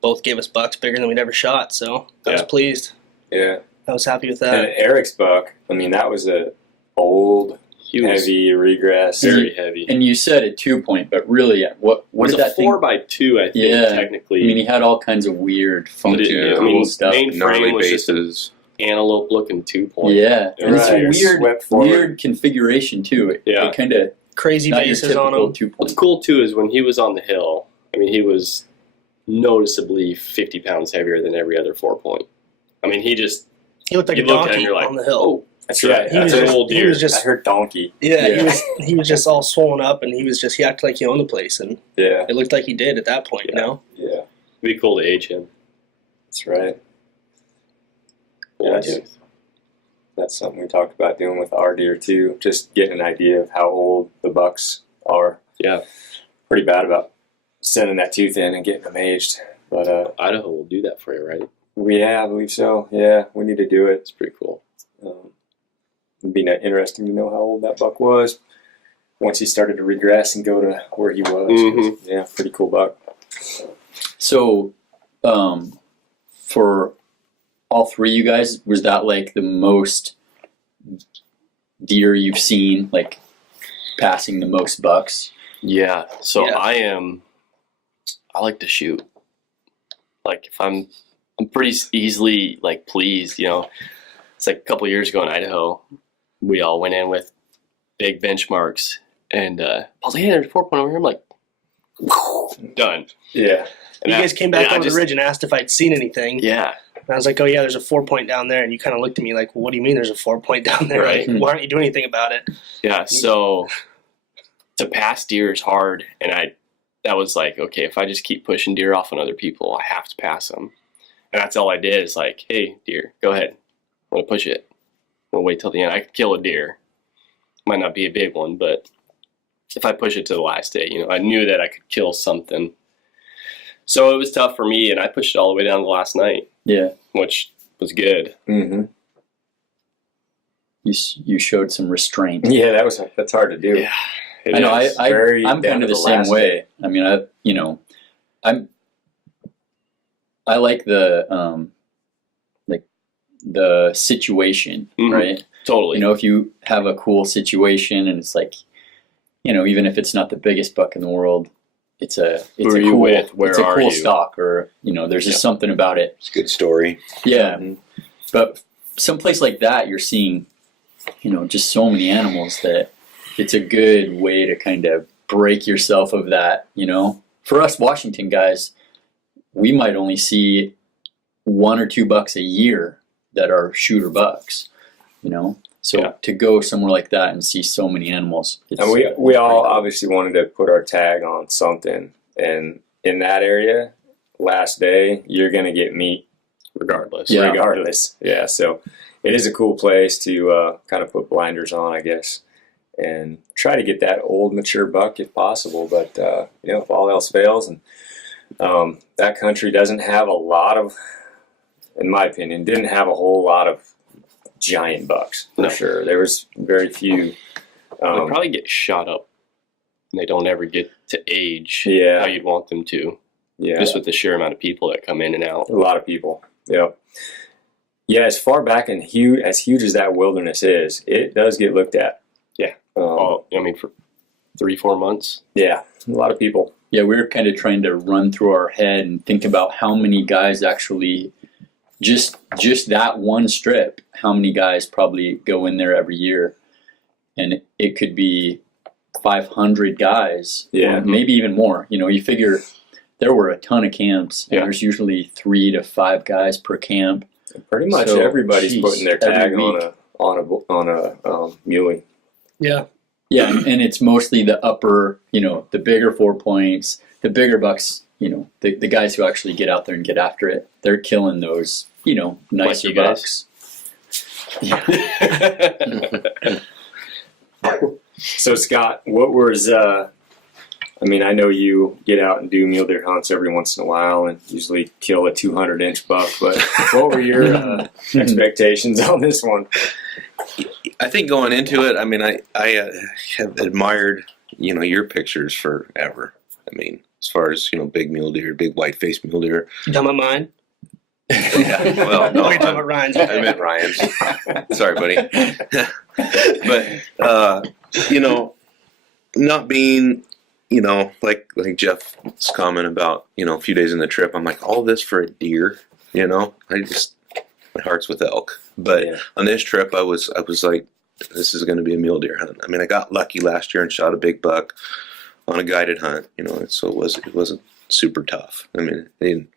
both gave us bucks bigger than we'd ever shot. So I was pleased. Yeah. I was happy with And that. Eric's buck, I mean, that was a old, heavy regress. Very heavy. And you said a 2-point, but really, what It's did a that thing? 4x2, I think, Yeah. technically. I mean, he had all kinds of weird, funky, Yeah, cool stuff. main Gnarly frame was just bases. antelope-looking 2-point. Yeah, and it's Right. a Swept forward. weird configuration too. It kind of Crazy not your bases on typical them. 2-point. What's cool, too, is when he was on the hill, I mean, he was noticeably 50 pounds heavier than every other 4-point. I mean, he looked like a you look at him, donkey you're like, on the hill. oh, That's yeah, right. He was that's an just- old he deer. was just- I heard donkey. Yeah, he was just all swollen up, and he acted like he owned the place, and Yeah. it looked like he did at that point. You know, Yeah. It'd be cool to age him. That's right. Yeah, That's something we talked about doing with our deer too. Just getting an idea of how old the bucks are. Yeah. Pretty bad about sending that tooth in and getting them aged. But Idaho will do that for you, right? I believe so. Yeah, we need to do it. It's pretty cool. It'd be interesting to know how old that buck was once he started to regress and go to where he was. 'Cause, yeah, pretty cool buck. So, for all three of you guys, was that like the most deer you've seen, like passing the most bucks? Yeah. So Yeah. I like to shoot. Like if I'm pretty easily like pleased, It's like a couple years ago in Idaho, we all went in with big benchmarks, and I was like, "Hey, there's a 4-point over here." I'm like, done. Yeah. And you guys came back I over just- the ridge and asked if I'd seen anything. Yeah. And I was like, "Oh yeah, there's a 4-point down there." And you kind of looked at me like, well, "What do you mean there's a 4-point down there? Right. Like, why aren't you doing anything about it?" Yeah. So to pass deer is hard, and that was like, okay, if I just keep pushing deer off on other people, I have to pass them, and that's all I did. Is like, hey, deer, go ahead. I'm gonna push it. I'm gonna wait till the end. I could kill a deer. Might not be a big one, but if I push it to the last day, I knew that I could kill something. So it was tough for me, and I pushed it all the way down to last night. Yeah. Which was good. Mm-hmm. You showed some restraint. Yeah, that's hard to do. Yeah. I know. I'm down kind to of the the same last way. I mean, I like the the situation, Mhm. right? Totally. If you have a cool situation and it's like, even if it's not the biggest buck in the world, it's a Who are you cool, with? Where it's a are cool you? stock, or there's just something about it. It's a good story. Yeah. Mhm. But someplace like that, you're seeing, just so many animals that it's a good way to kind of break yourself of that, For us Washington guys, we might only see 1 or 2 bucks a year that are shooter bucks, you know. So to go somewhere like that and see so many animals, and we all obviously wanted to put our tag on something, and in that area, last day you're gonna get meat regardless. Yeah. So it is a cool place to kind of put blinders on, I guess, and try to get that old mature buck if possible. But if all else fails, and that country doesn't have a lot of, in my opinion, didn't have a whole lot of giant bucks for sure. There was very few. They probably get shot up. And they don't ever get to age how you'd want them to. Yeah. Just with the sheer amount of people that come in and out. A lot of people. Yep. Yeah, as far back and as huge as that wilderness is, it does get looked at. Yeah. For 3-4 months. Yeah, a lot of people. Yeah, we were kind of trying to run through our head and think about how many guys actually, just that one strip, how many guys probably go in there every year. And it could be 500 guys, or maybe even more. You know, you figure there were a ton of camps, and there's usually 3 to 5 guys per camp. Pretty much everybody's putting their tag on a muley. Yeah. Yeah, and it's mostly the upper, the bigger 4 points, the bigger bucks, the guys who actually get out there and get after it. They're killing those, nicer bucks. Yeah. So Scott, what was, I know you get out and do mule deer hunts every once in a while and usually kill a 200-inch buck, but what were your expectations on this one? I think going into it, I have admired, your pictures forever. As far as, big mule deer, big white-faced mule deer. You talking about mine? Yeah, well, no, You're talking about Ryan's. I meant Ryan's. Sorry, buddy. But, not being, like Jeff's comment about, a few days in the trip, I'm like, all this for a deer, my heart's with elk. But on this trip, I was like, this is going to be a mule deer hunt. I got lucky last year and shot a big buck on a guided hunt, so it wasn't super tough. I didn't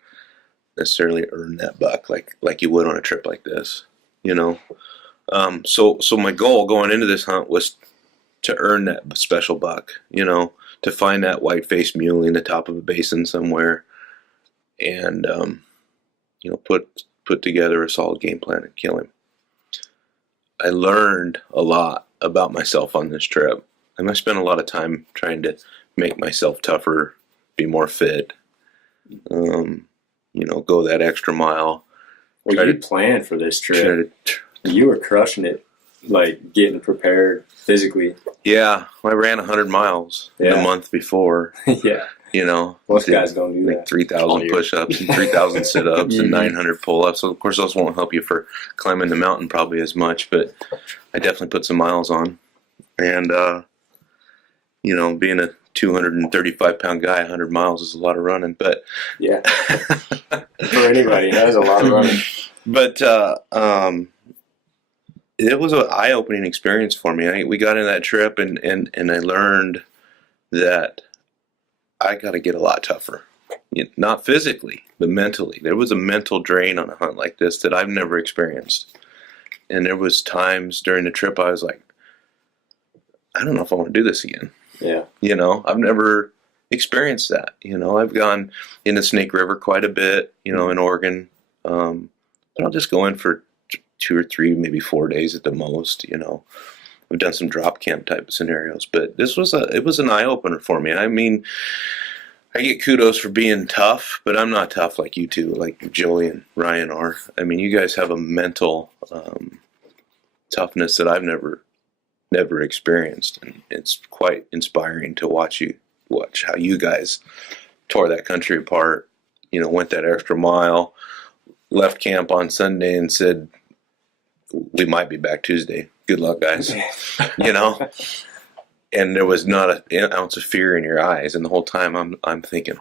necessarily earn that buck like you would on a trip like this, So my goal going into this hunt was to earn that special buck, to find that white-faced muley in the top of a basin somewhere, and put together a solid game plan and kill him. I learned a lot about myself on this trip. I spent a lot of time trying to make myself tougher, be more fit, go that extra mile. Well, you planned for this trip. You were crushing it, like getting prepared physically. Yeah, I ran 100 miles the month before. Yeah. Most guys don't do that. 3,000 push-ups and 3,000 sit-ups and 900 pull-ups. So, of course, those won't help you for climbing the mountain probably as much, but I definitely put some miles on. And, being a 235-pound guy, 100 miles is a lot of running. But yeah, for anybody, that is a lot of running. But it was an eye-opening experience for me. We got in that trip, and I learned that I got to get a lot tougher. Not physically, but mentally. There was a mental drain on a hunt like this that I've never experienced. And there was times during the trip I was like, I don't know if I want to do this again. Yeah. I've never experienced that. I've gone into Snake River quite a bit, in Oregon. But I'll just go in for 2 or 3, maybe 4 days at the most, We've done some drop camp type of scenarios, but it was an eye opener for me. I get kudos for being tough, but I'm not tough like you two, like Joey and Ryan are. You guys have a mental toughness that I've never experienced, and it's quite inspiring to watch how you guys tore that country apart. Went that extra mile, left camp on Sunday, and said, "We might be back Tuesday. Good luck, guys." And there was not an ounce of fear in your eyes, and the whole time I'm thinking,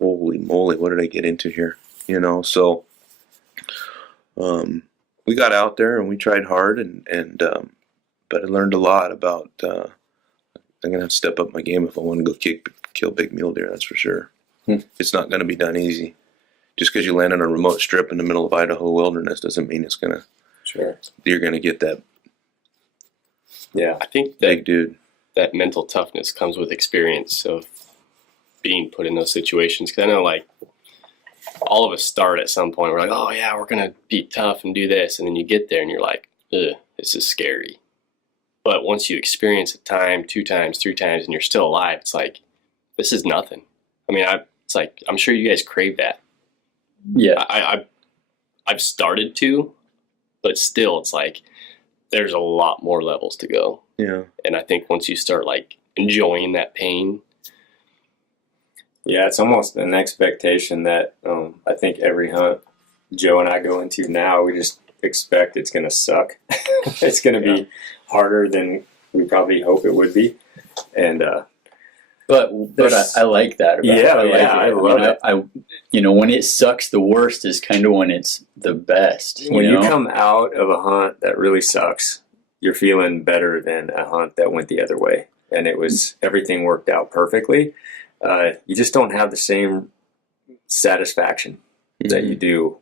"Holy moly, what did I get into here?" So we got out there and we tried hard, but I learned a lot about. I'm gonna have to step up my game if I want to go kill big mule deer. That's for sure. It's not gonna be done easy. just because you land on a remote strip in the middle of Idaho wilderness doesn't mean you're gonna get that. Yeah, I think big dude. That mental toughness comes with experience of being put in those situations. Because I know, like, all of us start at some point. We're like, oh yeah, we're gonna be tough and do this, and then you get there and you're like, ugh, this is scary. But once you experience it time, 2 times, 3 times, and you're still alive, it's like, this is nothing. I mean, it's like, I'm sure you guys crave that. Yeah. I've started to, but still, it's like, there's a lot more levels to go. Yeah. And I think once you start, like, enjoying that pain. Yeah, it's almost an expectation that I think every hunt Joe and I go into now, we just expect it's going to suck. It's going to be harder than we probably hope it would be. And but I like that. I love it. I when it sucks the worst is kind of when it's the best. When you come out of a hunt that really sucks, you're feeling better than a hunt that went the other way. And everything worked out perfectly. You just don't have the same satisfaction that you do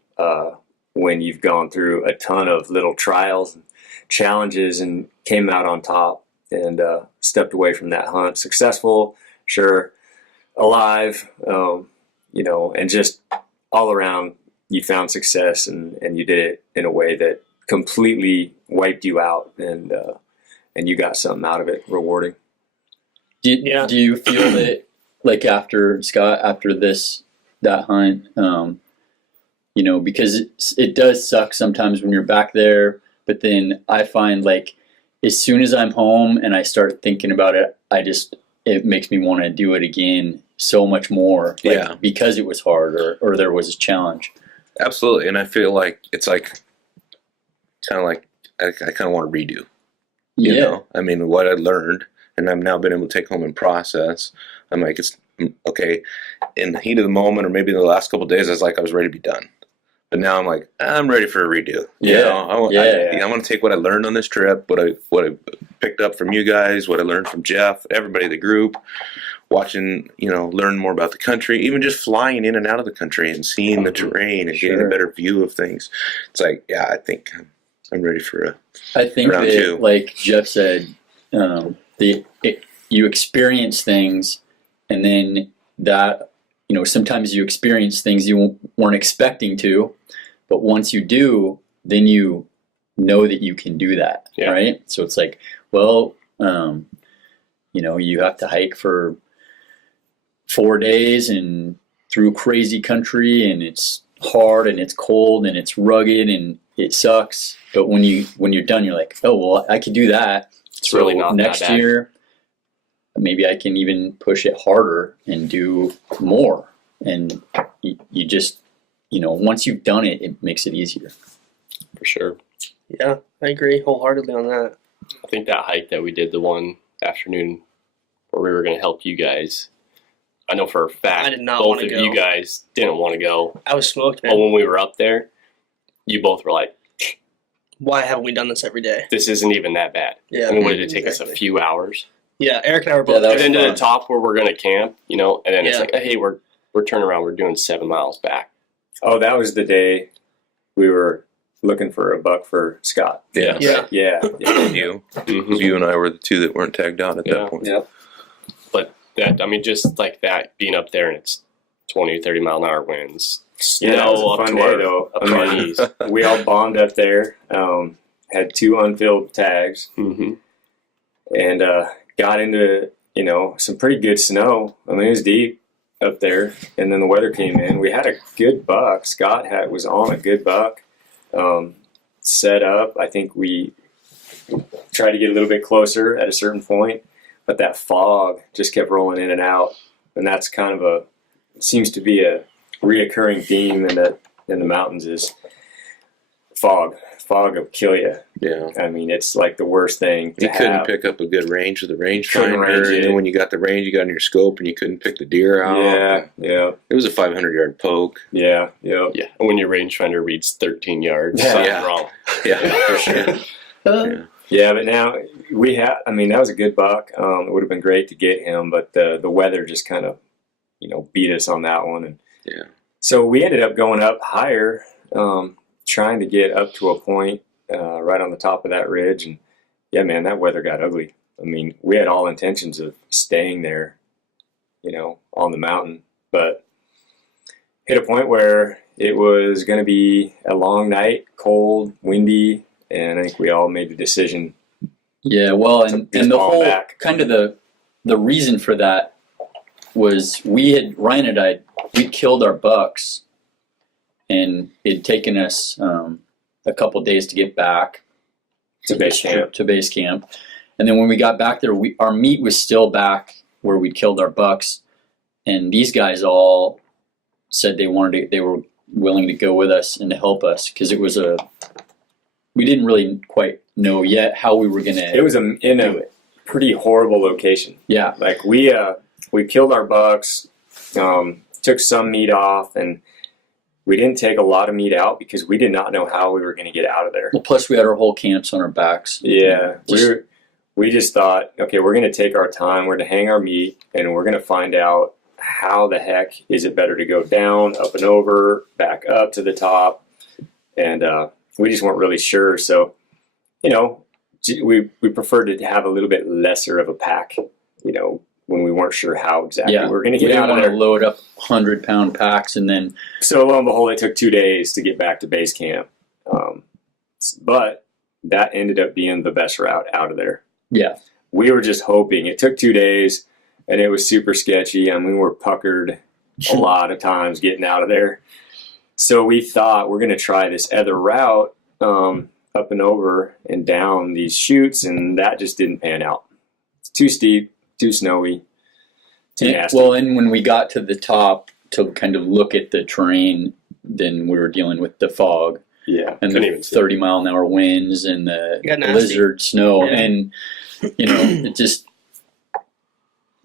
when you've gone through a ton of little trials and challenges and came out on top and stepped away from that hunt successful, sure, alive, and just all around you found success and you did it in a way that completely wiped you out and you got something out of it rewarding. Do you feel that, like, after that hunt, because it does suck sometimes when you're back there, but then I find, like, as soon as I'm home and I start thinking about it, it makes me want to do it again so much more. Like, because it was hard or there was a challenge. Absolutely. And I feel like it's like, kind of like, I kind of want to redo, you know? I mean, what I learned and I've now been able to take home and process. I'm like, it's okay. In the heat of the moment, or maybe the last couple of days, I was ready to be done. But now I'm like, I'm ready for a redo. I want to take what I learned on this trip, what I picked up from you guys, what I learned from Jeff, everybody in the group, watching, learn more about the country, even just flying in and out of the country and seeing the terrain and getting a better view of things. It's like, I think I'm ready for I think round that, 2. like Jeff said, you experience things, and then that, sometimes you experience things you weren't expecting to, but once you do, then you know that you can do that, right? So it's like, well, you have to hike for 4 days and through crazy country, and it's hard and it's cold and it's rugged and it sucks. But when you're done, you're like, oh, well, I could do that. It's really not next that bad. year, maybe I can even push it harder and do more. And you just, once you've done it, it makes it easier. For sure. Yeah, I agree wholeheartedly on that. I think that hike that we did the one afternoon where we were going to help you guys, I know for a fact I did not both want to of go. you guys didn't want to go. I was smoked, man. But when we were up there, you both were like, Why haven't we done this every day? this isn't even that bad. Yeah. I mean, what did it take us? Exactly. A few hours? Yeah, Eric and I were both. Yeah, that And was then to fun. the top where we're going to camp, and then it's Yeah. like, hey, we're turning around. We're doing 7 miles back. Oh, that was the day we were looking for a buck for Scott. Yeah. Yeah. You and I were the 2 that weren't tagged out at that point. Yep. But that, I mean, just like that, being up there and it's 20 or 30 mile an hour winds. Yeah, that was Snow a up fun to our- day, though. up to our knees. We all bombed up there, had 2 unfilled tags, Mm-hmm. and got into, some pretty good snow. I mean, it was deep up there, and then the weather came in. We had a good buck. Scott was on a good buck, set up. I think we tried to get a little bit closer at a certain point, but that fog just kept rolling in and out, and that's kind of seems to be a reoccurring theme in the mountains is fog. Fog will kill you. Yeah. I mean, it's like the worst thing to You couldn't have. pick up a good range with the Couldn't rangefinder, range and it. then when you got the range, you got in your scope, and you couldn't pick the deer out. Yeah. It was a 500-yard poke. Yeah. Yeah. And when your rangefinder reads 13 yards, Yeah. something's Yeah. wrong. Yeah, for sure. Yeah, but now that was a good buck. It would have been great to get him, but the weather just kind of, beat us on that one. And Yeah. So we ended up going up higher, trying to get up to a point right on the top of that ridge. And yeah, man, that weather got ugly. I mean, we had all intentions of staying there, on the mountain, but hit a point where it was going to be a long night, cold, windy, and I think we all made the decision. Yeah, well, and the whole kind of the reason for that was Ryan and I, we'd killed our bucks, and it'd taken us a couple days to get back to base camp. And then when we got back there, our meat was still back where we'd killed our bucks, and these guys all said they were willing to go with us and to help us, because we didn't really quite know yet how we were gonna. It was in a pretty horrible location. Yeah, like we killed our bucks, took some meat off, and we didn't take a lot of meat out because we did not know how we were going to get out of there. Well, plus we had our whole camps on our backs. Yeah, we just thought, okay, we're going to take our time. We're going to hang our meat, and we're going to find out how the heck is it better to go down, up and over, back up to the top, and we just weren't really sure. So, we preferred to have a little bit lesser of a pack, when we weren't sure how exactly we were going to get out of there. We didn't want to load up 100-pound packs and then. So lo and behold, it took 2 days to get back to base camp, but that ended up being the best route out of there. Yeah, we were just hoping. It took 2 days, and it was super sketchy, and we were puckered a lot of times getting out of there. So we thought we're going to try this other route, up and over and down these chutes, and that just didn't pan out. It's too steep, too snowy, too nasty. Well, and when we got to the top to kind of look at the terrain, then we were dealing with the fog. Yeah, and the 30-mile-an-hour winds and the blizzard snow, and it just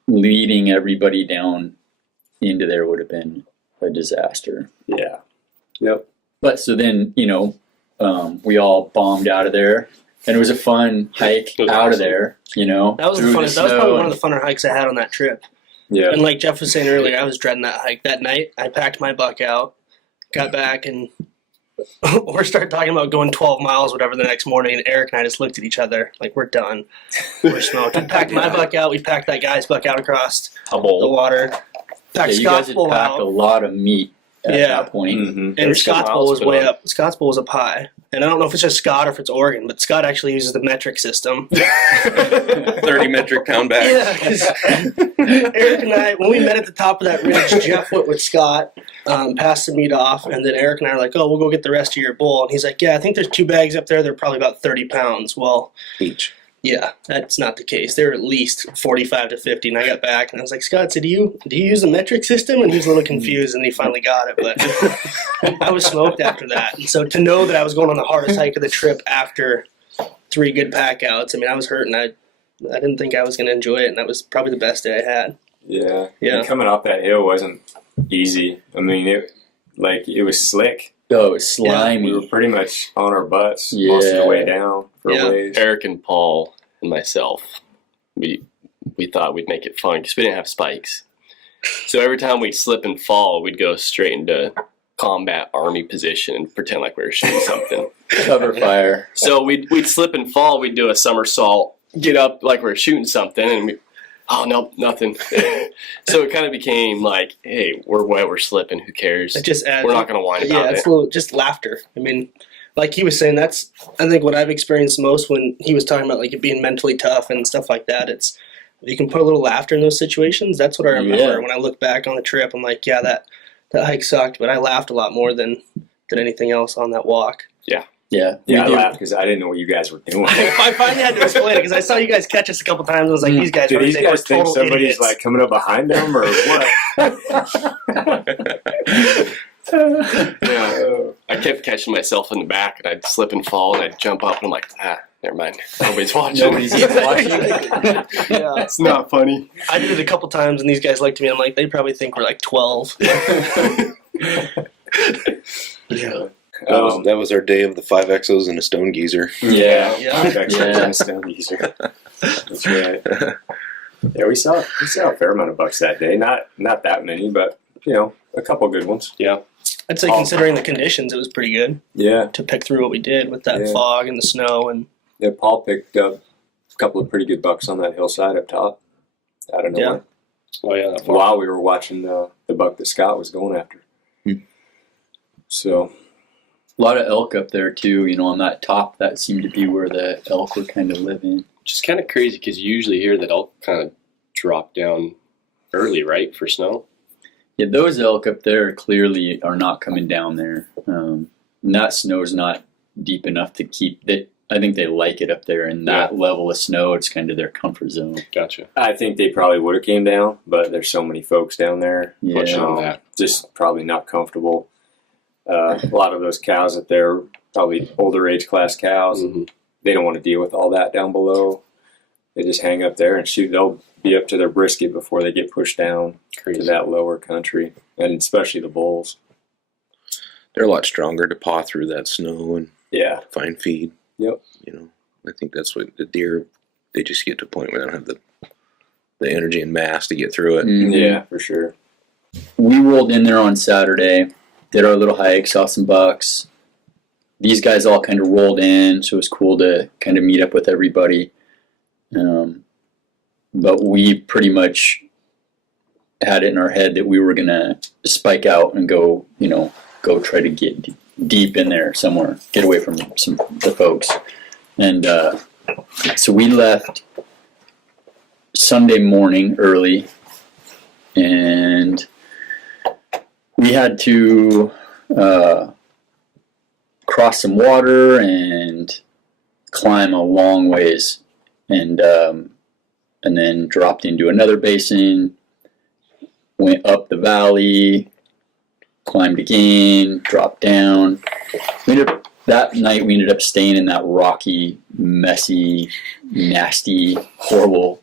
leading everybody down into there would have been a disaster. Yeah. Yep. But so then we all bombed out of there, and it was a fun hike out of there. That was the funnest. That was probably one of the funner hikes I had on that trip. Yeah. And like Jeff was saying earlier, I was dreading that hike. That night, I packed my buck out, got back, and we started talking about going 12 miles, whatever, the next morning, and Eric and I just looked at each other like, we're done. We're smoked. We packed my buck out. We packed that guy's buck out across the water. Packed you guys had Scott's packed out. a lot of meat at that point. Mm-hmm. And Scott's bowl was way up. Scott's bowl was up high. And I don't know if it's just Scott or if it's Oregon, but Scott actually uses the metric system. 30 metric pound bag. Yeah, because Eric and I, when we met at the top of that ridge, Jeff went with Scott, passed the meat off, and then Eric and I are like, we'll go get the rest of your bowl. And he's like, I think there's 2 bags up there. They're probably about 30 pounds. Well, each. Yeah, that's not the case. They're at least 45 to 50. And I got back and I was like, Scott, do you use the metric system? And he was a little confused, and he finally got it. But I was smoked after that. And so to know that I was going on the hardest hike of the trip after 3 good pack outs, I mean, I was hurt, and I didn't think I was going to enjoy it. And that was probably the best day I had. Yeah. Yeah. And coming off that hill wasn't easy. I mean, it was slick. Oh, it was slimy. We were pretty much on our butts most of the way down for a ways. Eric and Paul and myself, we thought we'd make it fun because we didn't have spikes. So every time we'd slip and fall, we'd go straight into combat army position and pretend like we were shooting something. Cover fire. So we'd slip and fall. We'd do a somersault, get up like we were shooting something, and nope, nothing. So it kind of became like, hey, we're wet, we're slipping, who cares? It just adds, we're not going to whine about it. Yeah, it's a little, just laughter. I mean, like he was saying, that's, I think, what I've experienced most when he was talking about like it being mentally tough and stuff like that. It's, if you can put a little laughter in those situations, that's what I remember. When I look back on the trip, I'm like, yeah, that hike sucked, but I laughed a lot more than anything else on that walk. Yeah. Yeah, I laughed because I didn't know what you guys were doing. I finally had to explain it because I saw you guys catch us a couple times. I was like, these guys, do these guys think somebody's idiots. like coming up behind them or what? Yeah. I kept catching myself in the back, and I'd slip and fall, and I'd jump up, and I'm like, never mind. Nobody's watching. Nobody's watching. Yeah, it's not funny. I did it a couple times, and these guys looked at me. I'm like, they probably think we're like 12. Yeah. That was our day of the 5 exos and a stone geezer. Yeah. 5 Yeah. exos and a stone geezer. That's right. Yeah, we saw a fair amount of bucks that day. Not that many, but a couple good ones. Yeah. I'd say considering the conditions, it was pretty good Yeah. to pick through what we did with that fog and the snow. And Yeah, Paul picked up a couple of pretty good bucks on that hillside up top. I don't know. Yeah. Oh yeah. That While we were watching the buck that Scott was going after. So A lot of elk up there too, on that top. That seemed to be where the elk were kind of living. Just kind of crazy because you usually hear that elk kind of drop down early, right, for snow. Yeah, those elk up there clearly are not coming down there. And that snow's not deep enough to keep that. I think they like it up there, and that level of snow, it's kind of their comfort zone. Gotcha. I think they probably would have came down, but there's so many folks down there. Pushing on that. Just probably not comfortable. A lot of those cows up there, probably older age class cows, they don't want to deal with all that down below. They just hang up there and shoot. They'll be up to their brisket before they get pushed down to that lower country, and especially the bulls. They're a lot stronger to paw through that snow and find feed. Yep. I think that's what the deer, they just get to a point where they don't have the energy and mass to get through it. Yeah, for sure. We rolled in there on Saturday, did our little hike, saw some bucks. These guys all kind of rolled in, so it was cool to kind of meet up with everybody. But we pretty much had it in our head that we were going to spike out and go try to get deep in there somewhere, get away from the folks. And so we left Sunday morning early, and we had to cross some water and climb a long ways, and then dropped into another basin, went up the valley, climbed again, dropped down. That night we ended up staying in that rocky, messy, nasty, horrible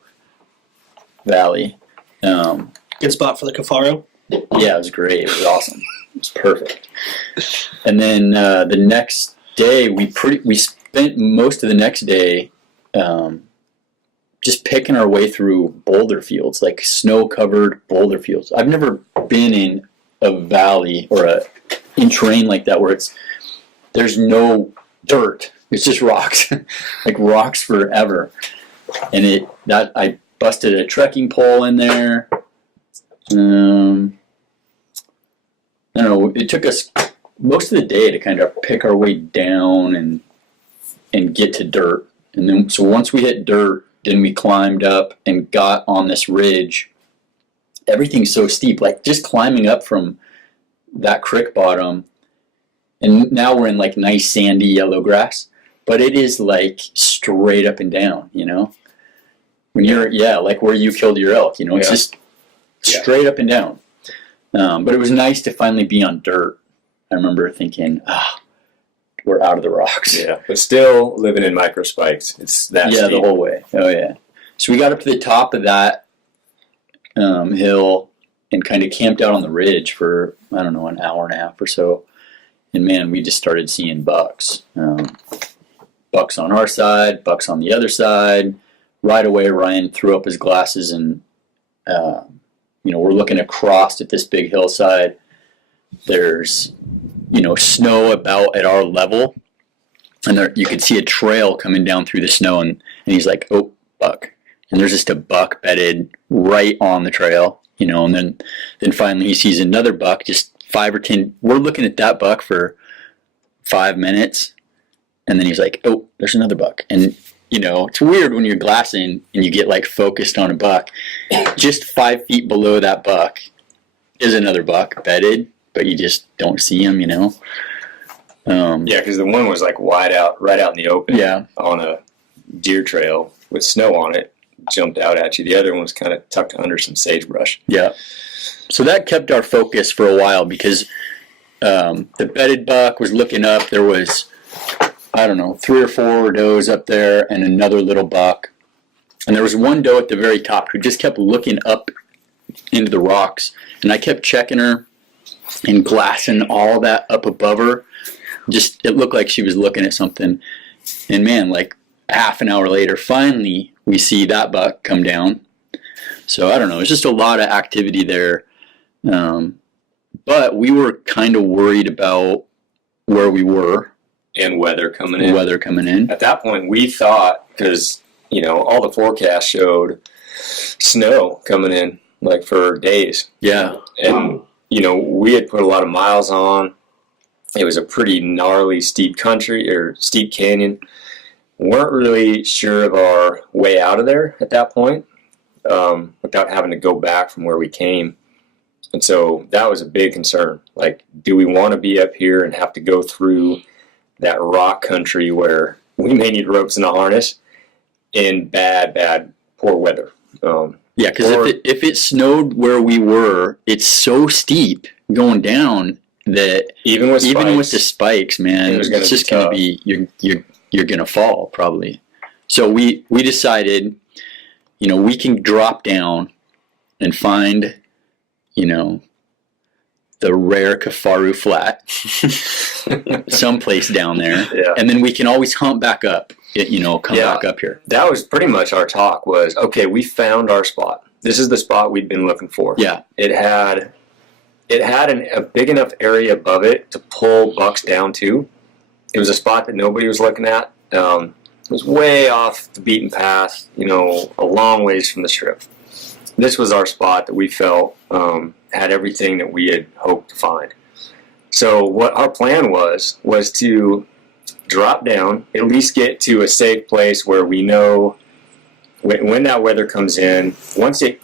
valley. good spot for the Cafaro. Yeah, it was great. It was awesome. It was perfect. And then the next day, we spent most of the next day just picking our way through boulder fields, like snow-covered boulder fields. I've never been in a valley or in terrain like that where there's no dirt. It's just rocks, like rocks forever. And I busted a trekking pole in there. I don't know. It took us most of the day to kind of pick our way down and get to dirt. And then, so once we hit dirt, then we climbed up and got on this ridge. Everything's so steep, like just climbing up from that creek bottom. And now we're in like nice sandy yellow grass, but it is like straight up and down, you know? When you're, like where you killed your elk, you know, it's just straight up and down. But it was nice to finally be on dirt. I remember thinking, we're out of the rocks. Yeah, but still living in micro spikes. It's that steep. The whole way. Oh, yeah. So we got up to the top of that hill and kind of camped out on the ridge for, I don't know, an hour and a half or so. And man, we just started seeing bucks. Bucks on our side, bucks on the other side. Right away, Ryan threw up his glasses and, we're looking across at this big hillside. There's, snow about at our level. And there, you could see a trail coming down through the snow. And he's like, oh, buck. And there's just a buck bedded right on the trail, and then finally he sees another buck, just 5 or 10. We're looking at that buck for 5 minutes. And then he's like, oh, there's another buck. And it's weird when you're glassing and you get like focused on a buck. Just 5 feet below that buck is another buck bedded, but you just don't see him, Because the one was like right out in the open on a deer trail with snow on it, jumped out at you. The other one was kind of tucked under some sagebrush. Yeah. So that kept our focus for a while because the bedded buck was looking up. There was, 3 or 4 does up there and another little buck. And there was one doe at the very top who just kept looking up into the rocks. And I kept checking her and glassing all that up above her. Just, it looked like she was looking at something. And man, like half an hour later, finally we see that buck come down. So I don't know, it's just a lot of activity there. But we were kind of worried about where we were. And weather coming in. At that point, we thought, because, all the forecasts showed snow coming in, like, for days. Yeah. And, we had put a lot of miles on. It was a pretty gnarly steep canyon. Weren't really sure of our way out of there at that point, without having to go back from where we came. And so that was a big concern. Like, do we want to be up here and have to go through that rock country where we may need ropes and a harness in poor weather? Yeah, because if it snowed where we were, it's so steep going down that even with the spikes, man, it's just going to be you're going to fall probably. So we decided, we can drop down and find, the rare Kafaru flat someplace down there, and then we can always hump back up. Back up here. That was pretty much our talk. Was okay. We found our spot. This is the spot we'd been looking for. Yeah. It had a big enough area above it to pull bucks down to. It was a spot that nobody was looking at. It was way off the beaten path. A long ways from the strip. This was our spot that we felt had everything that we had hoped to find. So what our plan was to drop down, at least get to a safe place where we know when that weather comes in. Once it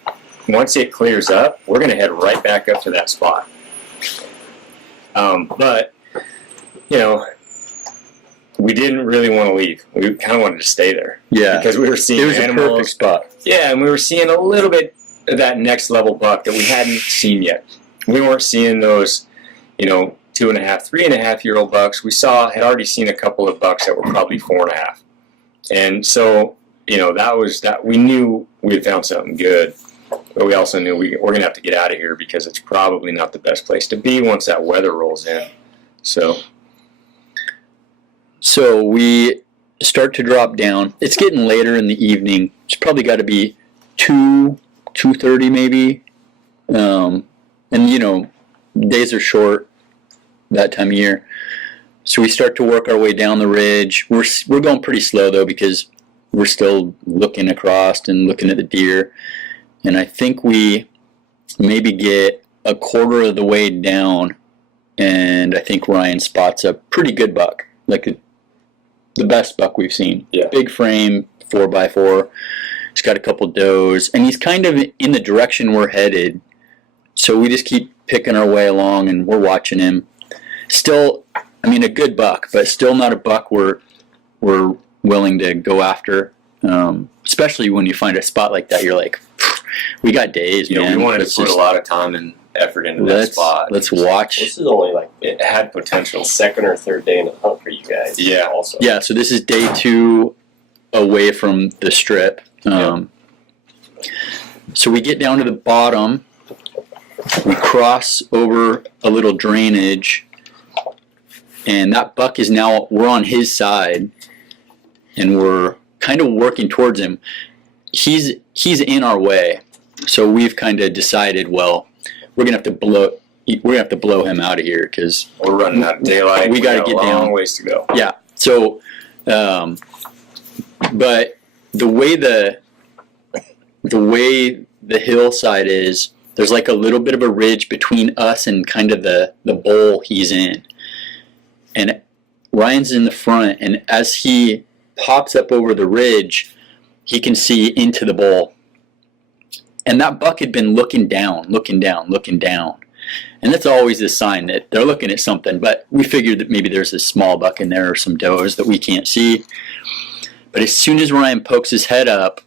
clears up, we're going to head right back up to that spot. But we didn't really want to leave. We kind of wanted to stay there. Yeah, because we were seeing animals. It was a perfect spot. Yeah, and we were seeing a little bit of that next level buck that we hadn't seen yet. We weren't seeing those, 2.5, 3.5-year-old bucks. We had already seen a couple of bucks that were probably 4.5. And so, that was that. We knew we had found something good, but we also knew we're going to have to get out of here because it's probably not the best place to be once that weather rolls in. So we start to drop down. It's getting later in the evening. It's probably got to be 2:30 maybe. And days are short that time of year. So we start to work our way down the ridge. We're going pretty slow though because we're still looking across and looking at the deer. And I think we maybe get a quarter of the way down, and I think Ryan spots a pretty good buck, like the best buck we've seen. Yeah. Big frame, 4x4. He's got a couple does, and he's kind of in the direction we're headed. So we just keep picking our way along, and we're watching him. Still, a good buck, but still not a buck we're willing to go after. Especially when you find a spot like that, you're like, we got days, man. We wanted to put a lot of time and effort into that spot. Let's watch. This is only it had potential second or third day in the hunt for you guys. Yeah. Also. Yeah. So this is day 2 away from the strip. So we get down to the bottom. We cross over a little drainage, and that buck is now, we're on his side, and we're kind of working towards him. He's in our way, so we've kind of decided, well, we're gonna have to blow him out of here because we're running out of daylight. We got to get down. Long ways to go. Yeah. So, but the way the hillside is, there's like a little bit of a ridge between us and kind of the bowl he's in, and Ryan's in the front, and as he pops up over the ridge, he can see into the bowl. And that buck had been looking down. And that's always a sign that they're looking at something. But we figured that maybe there's a small buck in there or some does that we can't see. But as soon as Ryan pokes his head up,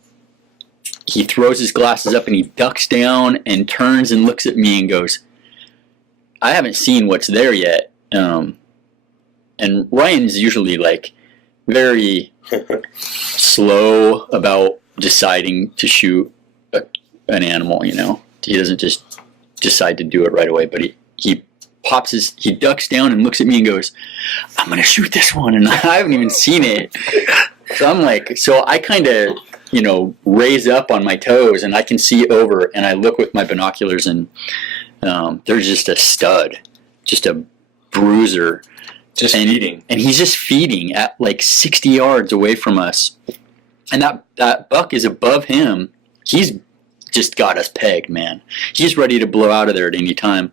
he throws his glasses up and he ducks down and turns and looks at me and goes, I haven't seen what's there yet. And Ryan's usually like very slow about deciding to shoot an animal, He doesn't just decide to do it right away, but he ducks down and looks at me and goes, I'm going to shoot this one, and I haven't even seen it. So I kind of, raise up on my toes, and I can see over, and I look with my binoculars, and There's just a stud, just a bruiser. Feeding. And he's just feeding at like 60 yards away from us. And that buck is above him. He's just got us pegged, man. He's ready to blow out of there at any time.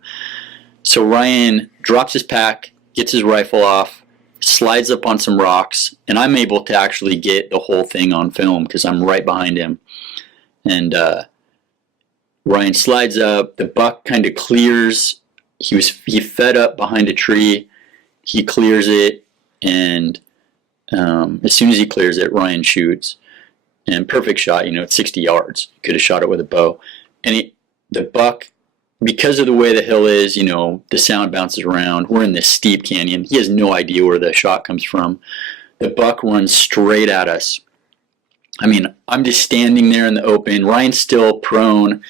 So Ryan drops his pack, gets his rifle off, slides up on some rocks, and I'm able to actually get the whole thing on film because I'm right behind him. And Ryan slides up. The buck kind of clears. He fed up behind a tree. He clears it, and as soon as he clears it, Ryan shoots. And perfect shot, at 60 yards. Could have shot it with a bow. And the buck, because of the way the hill is, the sound bounces around. We're in this steep canyon. He has no idea where the shot comes from. The buck runs straight at us. I mean, I'm just standing there in the open. Ryan's still prone,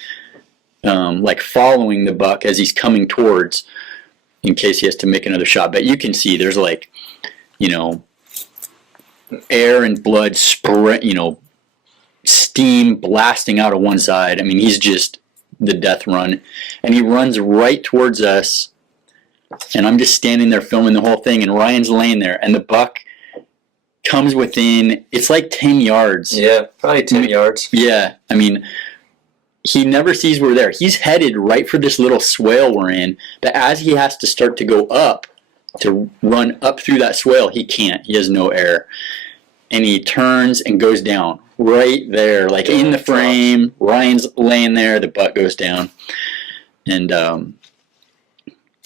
like following the buck as he's coming towards, in case he has to make another shot. But you can see there's like, air and blood steam blasting out of one side. I mean, he's just the death run. And he runs right towards us. And I'm just standing there filming the whole thing. And Ryan's laying there. And the buck comes within, it's like 10 yards. Yeah, probably 10 yards. Yeah. I mean, he never sees we're there. He's headed right for this little swale we're in. But as he has to start to go up, to run up through that swale, he can't. He has no air. And he turns and goes down right there, like in the frame. Ryan's laying there. The buck goes down. And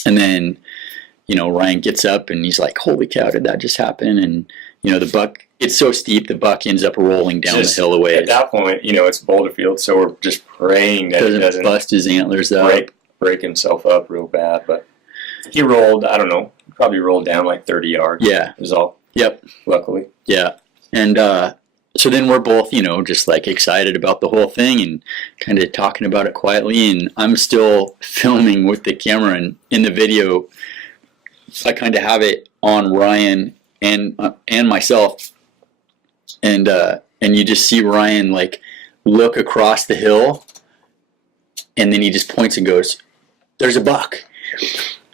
then, Ryan gets up and he's like, holy cow, did that just happen? And, the buck, it's so steep, the buck ends up rolling down the hill away. At that point, it's boulder field, so we're just praying that he doesn't bust his antlers up. Break himself up real bad. But he rolled, I don't know, probably rolled down like 30 yards. Yeah. Is all. Yep. Luckily. Yeah. And so then we're both, just like excited about the whole thing and kind of talking about it quietly. And I'm still filming with the camera, and in the video, I kind of have it on Ryan and myself, and you just see Ryan like look across the hill, and then he just points and goes, "There's a buck."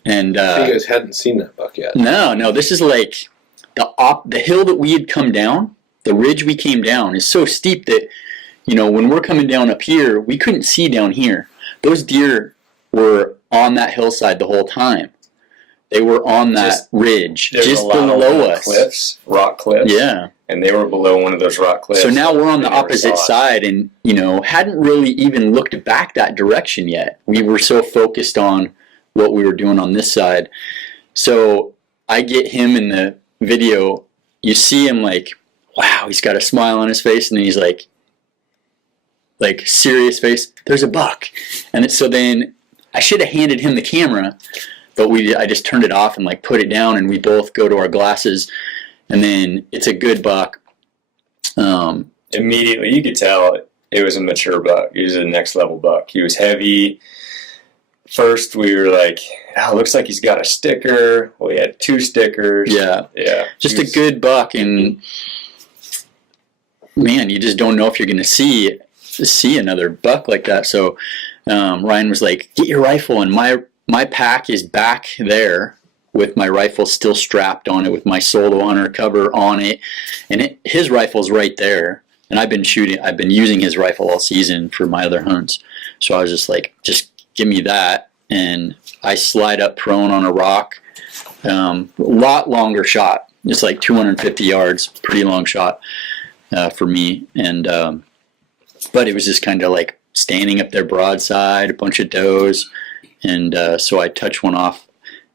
And you guys hadn't seen that buck yet. No, this is like the hill that we had come down. The ridge we came down is so steep that when we're coming down up here, we couldn't see down here. Those deer were on that hillside the whole time. They were on that ridge, just below us. Cliffs, rock cliffs. Yeah. And they were below one of those rock cliffs. So now we're on the opposite side, and, hadn't really even looked back that direction yet. We were so focused on what we were doing on this side. So I get him in the video. You see him like, wow, he's got a smile on his face, and then he's like serious face, there's a buck. And so then I should have handed him the camera, but I just turned it off and like put it down, and we both go to our glasses, and then it's a good buck. Immediately, you could tell it was a mature buck. He was a next level buck. He was heavy. First, we were like, looks like he's got a sticker. Well, he had 2 stickers. Yeah. Just a good buck, and man, you just don't know if you're going to see another buck like that. So Ryan was like, get your rifle, and my pack is back there with my rifle still strapped on it with my solo hunter cover on it, and his rifle's right there. And I've been using his rifle all season for my other hunts. So I was just like, just give me that. And I slide up prone on a rock. A lot longer shot. It's like 250 yards, pretty long shot for me. And but it was just kind of like standing up there broadside, a bunch of does. And so I touch one off,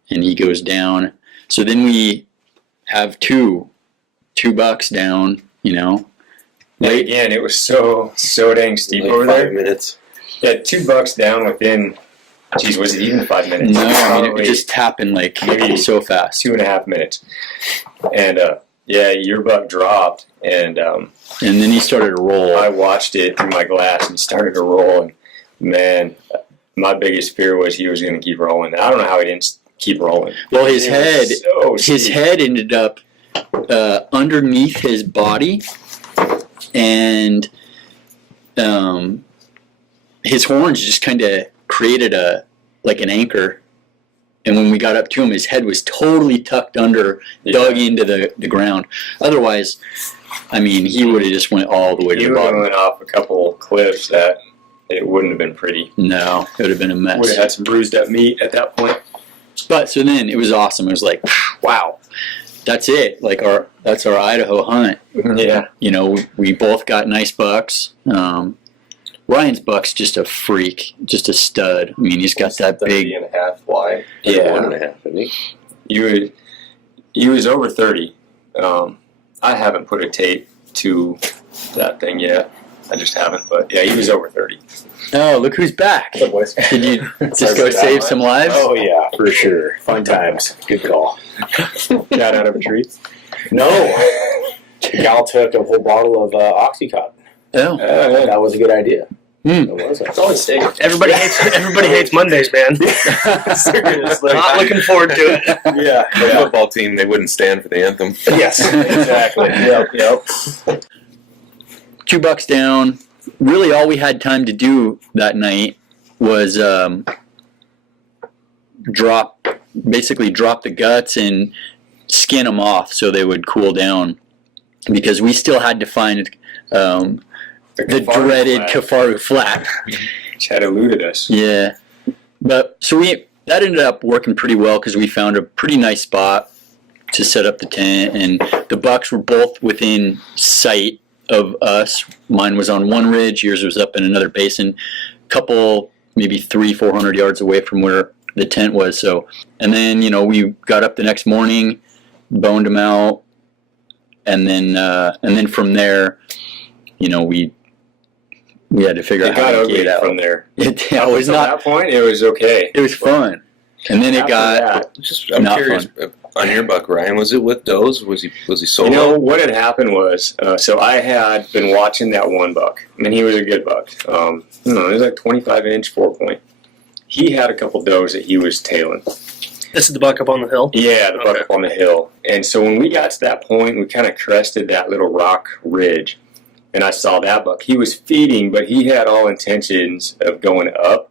and he goes down. So then we have two bucks down, And again, it was so dang steep over there. 5 minutes. Yeah, 2 bucks down within, was it even 5 minutes? No, I mean, it just happened like maybe so fast. 2.5 minutes. And your buck dropped, and then he started to roll. I watched it through my glass, and he started to roll, and man, my biggest fear was he was going to keep rolling. I don't know how he didn't keep rolling. Well, his head ended up underneath his body, and his horns just kind of created a like an anchor. And when we got up to him, his head was totally tucked under, dug into the ground. Otherwise, I mean, he would have just went all the way to the bottom. He went off a couple cliffs that it wouldn't have been pretty. No, it would have been a mess. Would have had some bruised up meat at that point. But so then it was awesome. It was like, wow, that's it. Like that's our Idaho hunt. Yeah. You know, we both got nice bucks. Ryan's buck's just a freak, just a stud. I mean, he's got that big. 30.5 wide. Yeah. 1.5, isn't he? He was over 30. I haven't put a tape to that thing yet. I just haven't, but yeah, he was over 30. Oh, look who's back. Did you just go save some lives? Oh, yeah, for sure. Fun times. Good call. Got out of a tree? No. Gal took a whole bottle of Oxycontin. Oh. That was a good idea. Mm. It was. It's always safe. Everybody hates Mondays, man. Seriously. Not looking forward to it. Yeah. The football team, they wouldn't stand for the anthem. Yes, exactly. Yep. 2 bucks down. Really, all we had time to do that night was drop the guts and skin them off so they would cool down, because we still had to find the dreaded Kafaru flat. Which had eluded us. Yeah, but so that ended up working pretty well because we found a pretty nice spot to set up the tent, and the bucks were both within sight of us. Mine was on one ridge, yours was up in another basin, couple maybe 300-400 yards away from where the tent was. So, and then we got up the next morning, boned them out, and then from there, we had to figure out how to get out from there. It was At not. that point, it was okay. It was fun, and then it got I'm not curious, fun. On your buck, Ryan, was it with does? Was he solo? You know, what had happened was, so I had been watching that one buck, and he was a good buck. It was like 25-inch 4-point. He had a couple does that he was tailing. This is the buck up on the hill? Yeah, the buck up on the hill. And so when we got to that point, we kind of crested that little rock ridge, and I saw that buck. He was feeding, but he had all intentions of going up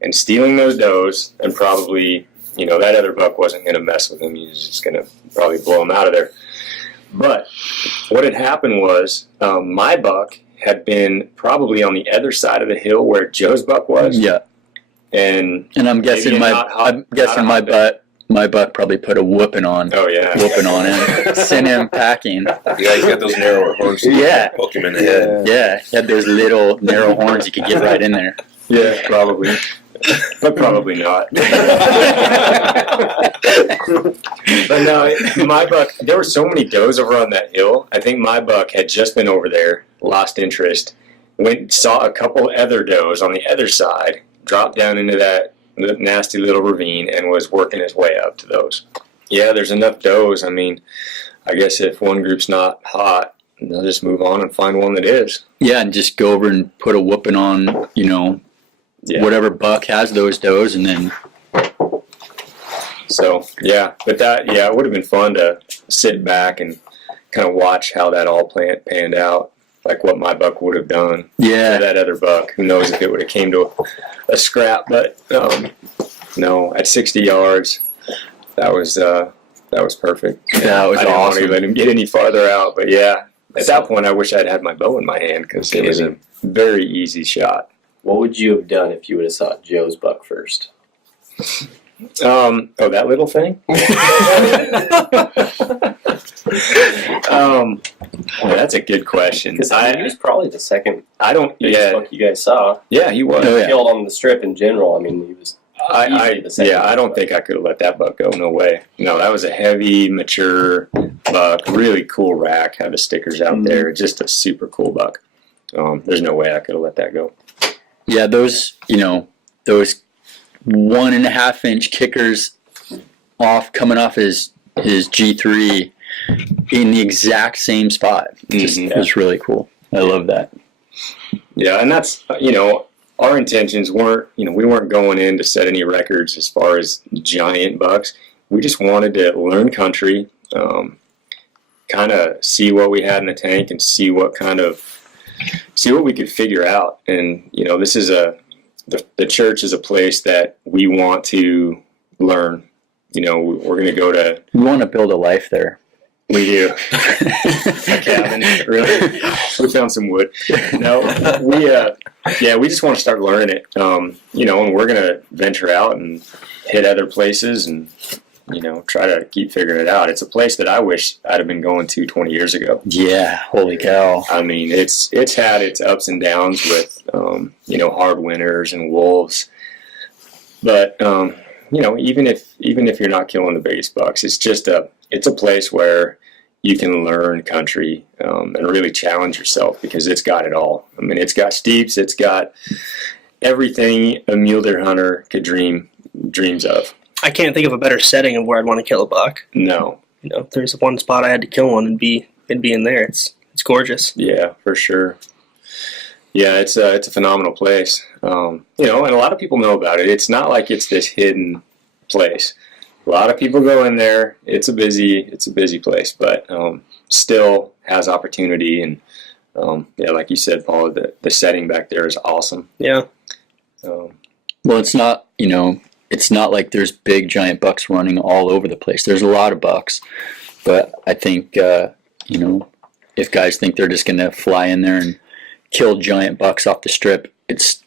and stealing those does, and probably, that other buck wasn't going to mess with him. He was just going to probably blow him out of there. But what had happened was my buck had been probably on the other side of the hill where Joe's buck was. Yeah. And I'm guessing my buck probably put a whooping on. Oh yeah, whooping on him, sent him packing. Yeah, he's got those narrower horns. Yeah, poke him in the head. Yeah, he had those little narrow horns you could get right in there. Yeah, probably, but probably not. But no, my buck. There were so many does over on that hill. I think my buck had just been over there, lost interest, saw a couple other does on the other side, dropped down into that nasty little ravine, and was working his way up to those. Yeah, there's enough does. I mean, I guess if one group's not hot, they'll just move on and find one that is. Yeah, and just go over and put a whooping on, whatever buck has those does, and then. So, yeah, but it would have been fun to sit back and kind of watch how that all panned out, like what my buck would have done. Yeah. For that other buck. Who knows if it would have came to a scrap, but no, at 60 yards, that was perfect. Yeah, that was I didn't want awesome. to let him get any farther out, but yeah, at that point, I wish I'd had my bow in my hand because it was a very easy shot. What would you have done if you would have shot Joe's buck first? That little thing? Well, that's a good question. Because he was probably the second buck you guys saw. Yeah, he was. Killed on the strip in general. I mean, he was easily the second. I don't think I could have let that buck go. No way. No, that was a heavy, mature buck. Really cool rack. Had the stickers out there. Just a super cool buck. There's no way I could have let that go. Yeah, those 1.5-inch kickers coming off his G3 in the exact same spot. It was really cool. I love that. Yeah, and that's, our intentions weren't, we weren't going in to set any records as far as giant bucks. We just wanted to learn country, kind of see what we had in the tank and see what we could figure out. And, this is the church is a place that we want to learn. You know, we're going to go to. We want to build a life there. We do. A cabin, really. We found some wood. No, we just want to start learning it. You know, and we're going to venture out and hit other places and, you know, try to keep figuring it out. It's a place that I wish I'd have been going to 20 years ago. Yeah, holy cow. I mean, it's had its ups and downs with, you know, hard winters and wolves. But, you know, even if you're not killing the biggest bucks, it's a place where you can learn country and really challenge yourself because it's got it all. I mean, it's got steeps, it's got everything a mule deer hunter could dreams of. I can't think of a better setting of where I'd want to kill a buck. No. You know, if there's one spot I had to kill one, it'd be in there. It's gorgeous. Yeah, for sure. Yeah, it's a phenomenal place. You know, and a lot of people know about it. It's not like it's this hidden place. A lot of people go in there. It's a busy place, but still has opportunity. And yeah, like you said, Paul, the setting back there is awesome. Yeah. Well, it's not, you know, it's not like there's big giant bucks running all over the place. There's a lot of bucks, but I think you know, if guys think they're just going to fly in there and kill giant bucks off the strip, it's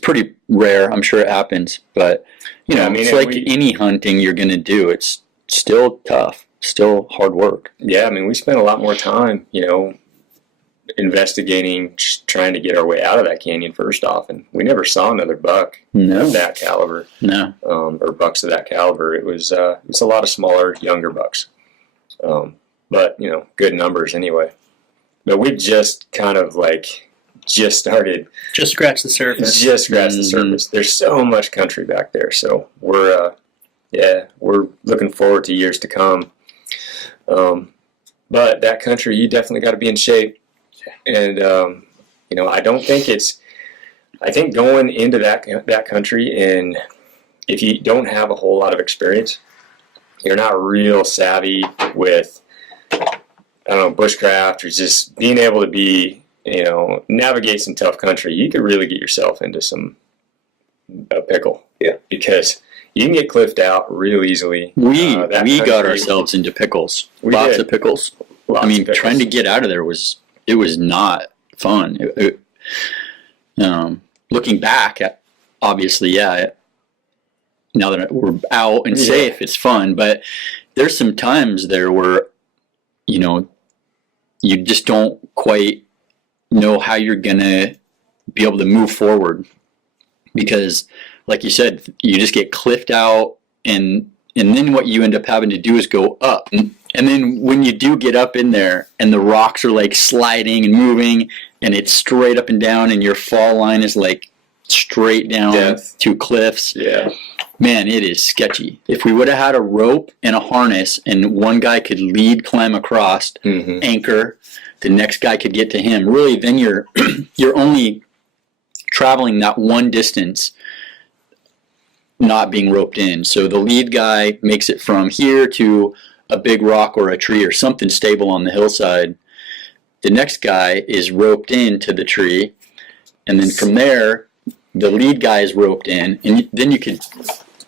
pretty rare. I'm sure it happens, but you know, I mean, it's like any hunting you're going to do. It's still tough, still hard work. Yeah, I mean, we spent a lot more time, you know, investigating, trying to get our way out of that canyon first off, and we never saw another buck of that caliber. No, or bucks of that caliber. It was a lot of smaller, younger bucks, but you know, good numbers anyway. But we just kind of like started. Just scratch the surface. Just scratch the surface. There's so much country back there, so we're looking forward to years to come. But that country, you definitely got to be in shape. And, you know, I think going into that country, and if you don't have a whole lot of experience, you're not real savvy with, I don't know, bushcraft or just being able to be, you know, navigate some tough country, you could really get yourself into a pickle. Yeah. Because you can get cliffed out real easily. We got ourselves into pickles. Lots of pickles. I mean, trying to get out of there was not fun. Looking back, obviously, yeah, now that we're out and safe, it's fun. But there's some times there where, you know, you just don't quite know how you're going to be able to move forward. Because, like you said, you just get cliffed out, and then what you end up having to do is go up. And then when you do get up in there and the rocks are like sliding and moving and it's straight up and down and your fall line is like straight down to cliffs, man, it is sketchy. If we would have had a rope and a harness and one guy could lead climb across, anchor, the next guy could get to him, really then you're only traveling that one distance, not being roped in. So the lead guy makes it from here to a big rock or a tree or something stable on the hillside. The next guy is roped into the tree, and then from there, the lead guy is roped in, and then you could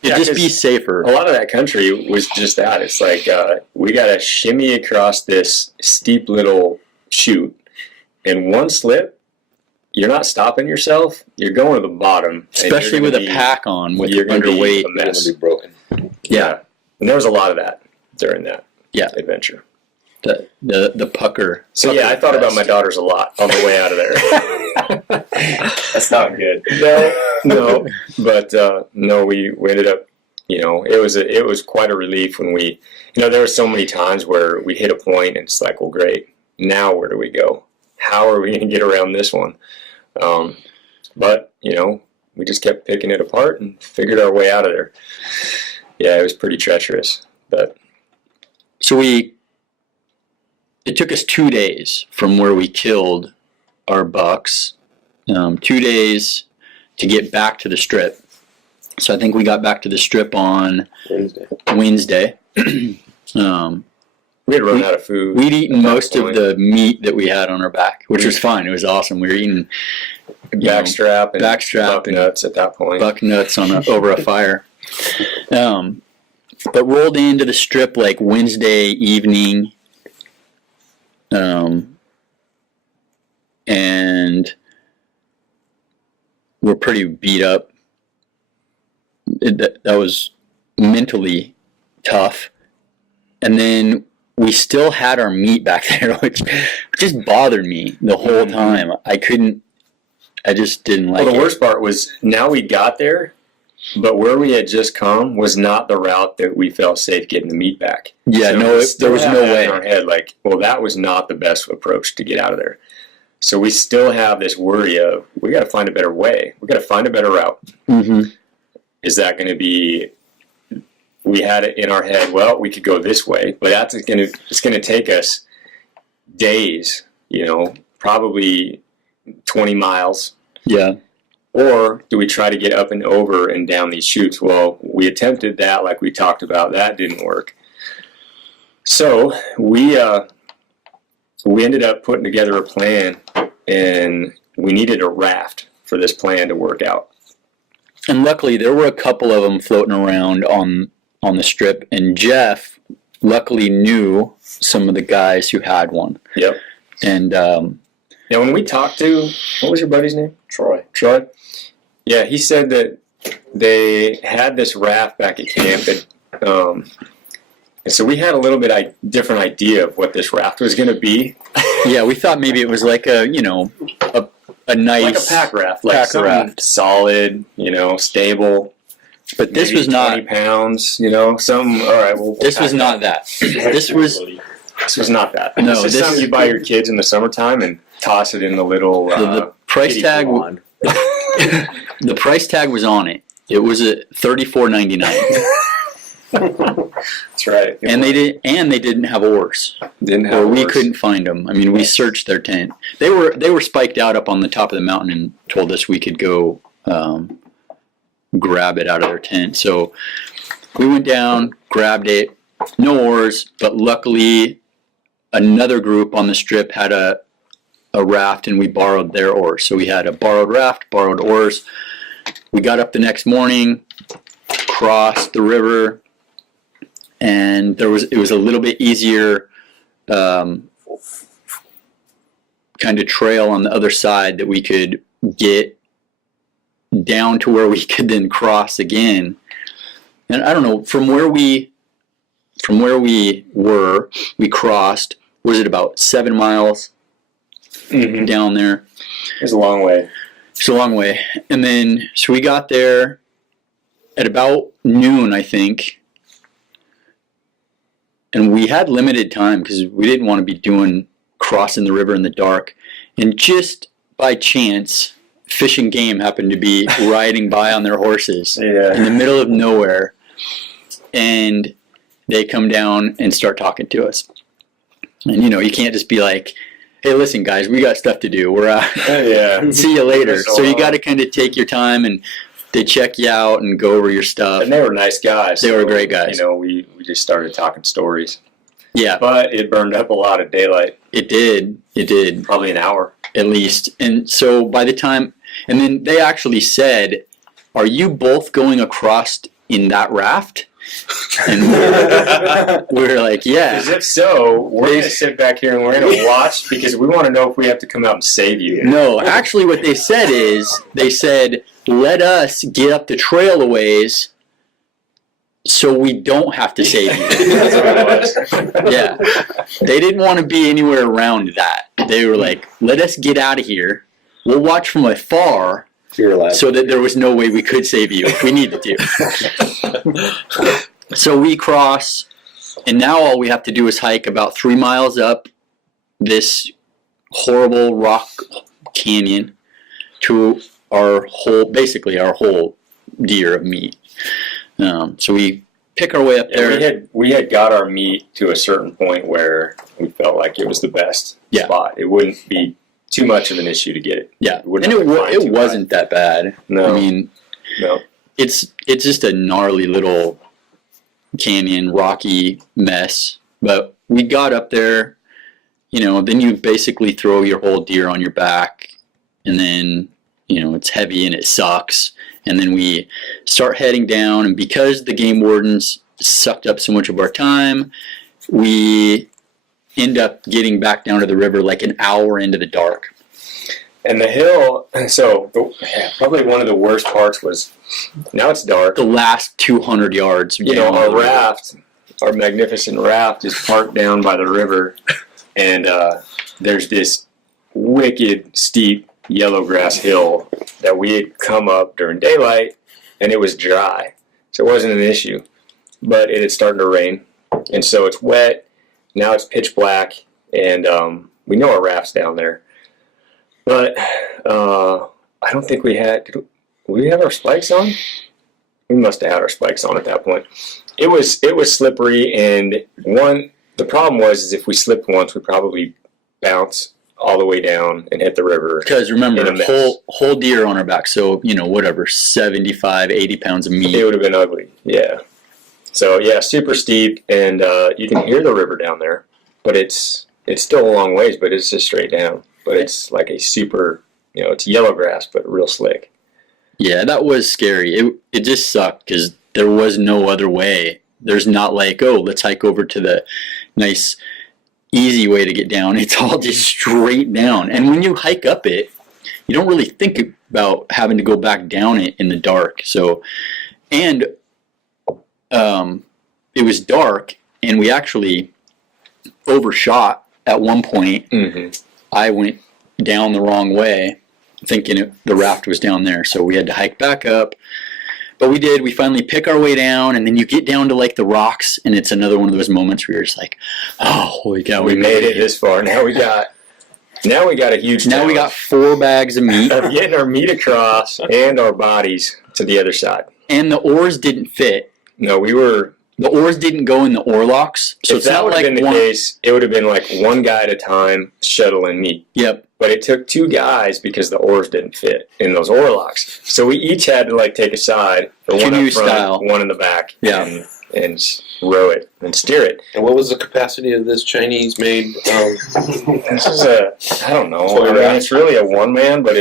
just be safer. A lot of that country was just that. It's like we got to shimmy across this steep little chute, and one slip, you're not stopping yourself. You're going to the bottom, especially with a pack on, with your underweight. You're going to be broken. Yeah, and there was a lot of that during that adventure. The pucker. So yeah, I thought about my daughters a lot on the way out of there. That's not good. No, but no, we ended up, you know, it was quite a relief when we, you know, there were so many times where we hit a point and it's like, well, great, now where do we go? How are we going to get around this one? But you know, we just kept picking it apart and figured our way out of there. Yeah, it was pretty treacherous, but. So it took us 2 days from where we killed our bucks, 2 days to get back to the strip. So I think we got back to the strip on Wednesday. We had run out of food. We'd eaten most of the meat that we had on our back, which was fine. It was awesome. We were eating backstrap and buck nuts at that point. Buck nuts over a fire. But rolled into the strip like Wednesday evening, and we're pretty beat up. That was mentally tough. And then we still had our meat back there, which just bothered me the whole time. I just didn't like it. Well, the worst part was now we got there, but where we had just come was not the route that we felt safe getting the meat back. Yeah, so there was no way. In our head, like, well, that was not the best approach to get out of there. So we still have this worry of, we got to find a better way. We got to find a better route. Mm-hmm. Is that going to be, we had it in our head, well, we could go this way, but it's going to take us days, probably 20 miles. Yeah. Or do we try to get up and over and down these chutes? Well, we attempted that like we talked about. That didn't work. So we ended up putting together a plan, and we needed a raft for this plan to work out. And luckily, there were a couple of them floating around on the strip, and Jeff luckily knew some of the guys who had one. Yep. And now, when we talked to, what was your buddy's name? Troy. Yeah, he said that they had this raft back at camp, and so we had a little bit different idea of what this raft was going to be. Yeah, we thought maybe it was like a nice, like a pack raft, like something solid, stable. But this was not 20 pounds, something. All right, well, this was not that. This was not that. No, this is something you buy your kids in the summertime and toss it in the little. The price tag. The price tag was on it. It was at $34.99. That's right. And they didn't have oars. We couldn't find them. I mean, we searched their tent. They were spiked out up on the top of the mountain and told us we could go grab it out of their tent. So we went down, grabbed it. No oars, but luckily another group on the strip had a raft, and we borrowed their oars. So we had a borrowed raft, borrowed oars. We got up the next morning, crossed the river, and it was a little bit easier kind of trail on the other side that we could get down to where we could then cross again. And I don't know, from where we were, we crossed, was it about 7 miles down there? It's a long way. It's a long way. And then, so we got there at about noon, I think. And we had limited time because we didn't want to be crossing the river in the dark. And just by chance, Fish and Game happened to be riding by on their horses in the middle of nowhere. And they come down and start talking to us. And, you can't just be like, hey, listen, guys, we got stuff to do. We're out. See you later. So you got to kind of take your time, and they check you out and go over your stuff. And they were nice guys. They were great guys. We just started talking stories. Yeah. But it burned up a lot of daylight. It did. Probably an hour. At least. And so by the time, and then they actually said, are you both going across in that raft? And we're like, yeah. Because if so, we're going to sit back here and we're going to watch because we want to know if we have to come out and save you. No, actually what they said is, let us get up the trail a ways so we don't have to save you. That's what it was. Yeah. They didn't want to be anywhere around that. They were like, let us get out of here. We'll watch from afar so that there was no way we could save you if we needed to. So we cross, and now all we have to do is hike about 3 miles up this horrible rock canyon to our whole deer of meat. So we pick our way up there. We had got our meat to a certain point where we felt like it was the best spot. It wouldn't be too much of an issue to get it. Yeah, and it wasn't that bad. No, I mean, no, it's just a gnarly little canyon, rocky mess. But we got up there, then you basically throw your whole deer on your back, and then it's heavy and it sucks. And then we start heading down, and because the game wardens sucked up so much of our time, we end up getting back down to the river like an hour into the dark. And the hill, so probably one of the worst parts was, now it's dark. The last 200 yards. Our raft, our magnificent raft is parked down by the river, and there's this wicked steep yellow grass hill that we had come up during daylight, and it was dry, so it wasn't an issue. But it had started to rain, and so it's wet. Now it's pitch black, and we know our raft's down there. But I don't think we had. Did we have our spikes on? We must have had our spikes on at that point. It was slippery, and the problem was if we slipped once, we'd probably bounce all the way down and hit the river. Because remember, whole deer on our back, so 75, 80 pounds of meat. It would have been ugly, yeah. So yeah, super steep, and you can hear the river down there, but it's still a long ways, but it's just straight down. But it's like a super, it's yellow grass, but real slick. Yeah, that was scary. It just sucked because there was no other way. There's not like, oh, let's hike over to the nice, easy way to get down. It's all just straight down. And when you hike up it, you don't really think about having to go back down it in the dark. So, and it was dark, and we actually overshot at one point. Mm-hmm. I went down the wrong way, thinking the raft was down there, so we had to hike back up. But we did. We finally pick our way down, and then you get down to like the rocks, and it's another one of those moments where you're just like, "Oh, holy cow, we made it this far." Now we got a huge. Now we got 4 bags of meat. Of getting our meat across and our bodies to the other side. And the oars didn't fit. No, the oars didn't go in the oar locks. So if that would have been the case, it would have been like one guy at a time shuttling meat. Yep. But it took 2 guys because the oars didn't fit in those oar locks. So we each had to like take a side, one up front, one in the back, and row it and steer it. And what was the capacity of this Chinese-made? This is I don't know. I mean, it's really a 1-man, but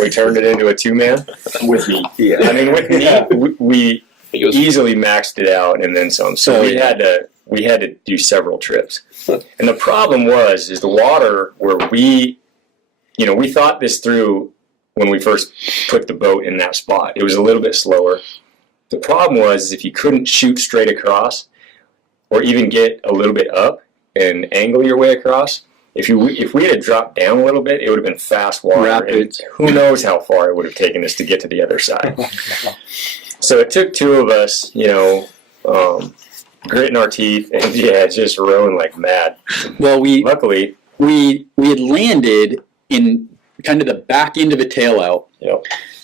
we turned it into a 2-man with meat. Yeah. I mean, with meat, we easily maxed it out and then some. So we had to do several trips. And the problem is the water where we thought this through when we first put the boat in that spot. It was a little bit slower. The problem was if you couldn't shoot straight across or even get a little bit up and angle your way across, if we had dropped down a little bit, it would have been fast water. Rapids. Who knows how far it would have taken us to get to the other side. So it took 2 of us, gritting our teeth and just rowing like mad. Well, luckily we had landed in kind of the back end of a tail out,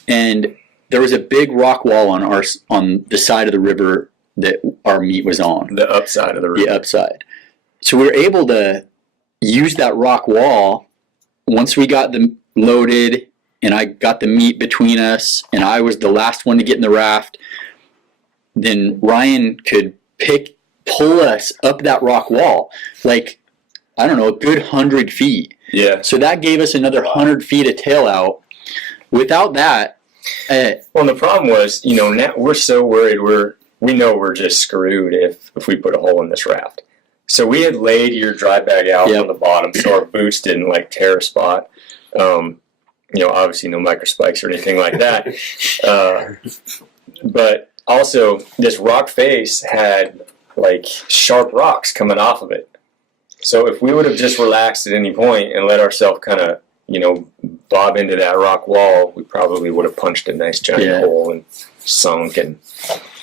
and there was a big rock wall on the side of the river that our meat was on. The upside of the river. The upside. So we were able to use that rock wall once we got them loaded. And I got the meat between us, and I was the last one to get in the raft. Then Ryan could pull us up that rock wall, like, I don't know, a good 100 feet. Yeah. So that gave us another 100 feet of tail out. Without that... well, the problem was, now we're so worried. We know we're just screwed if we put a hole in this raft. So we had laid your dry bag out on the bottom so our boots didn't, like, tear a spot. Obviously no micro spikes or anything like that. But also this rock face had like sharp rocks coming off of it. So if we would have just relaxed at any point and let ourselves kind of, bob into that rock wall, we probably would have punched a nice giant hole and sunk and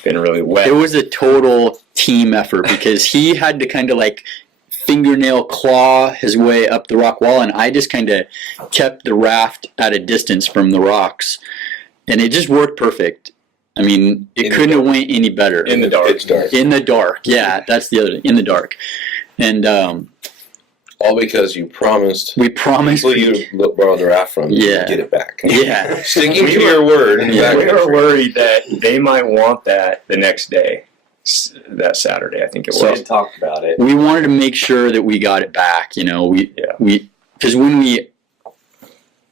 been really wet. It was a total team effort because he had to kind of like fingernail claw his way up the rock wall, and I just kind of kept the raft at a distance from the rocks, and it just worked perfect. I mean, it couldn't have went any better. In the dark. It's dark. In the dark, yeah, that's the other thing. In the dark. And all because you promised. We promised people you borrowed the raft from. Yeah. Get it back. Yeah. Sticking to your word. We were worried that they might want that the next day. That Saturday, I think it was. We talked about it. We wanted to make sure that we got it back. Because when we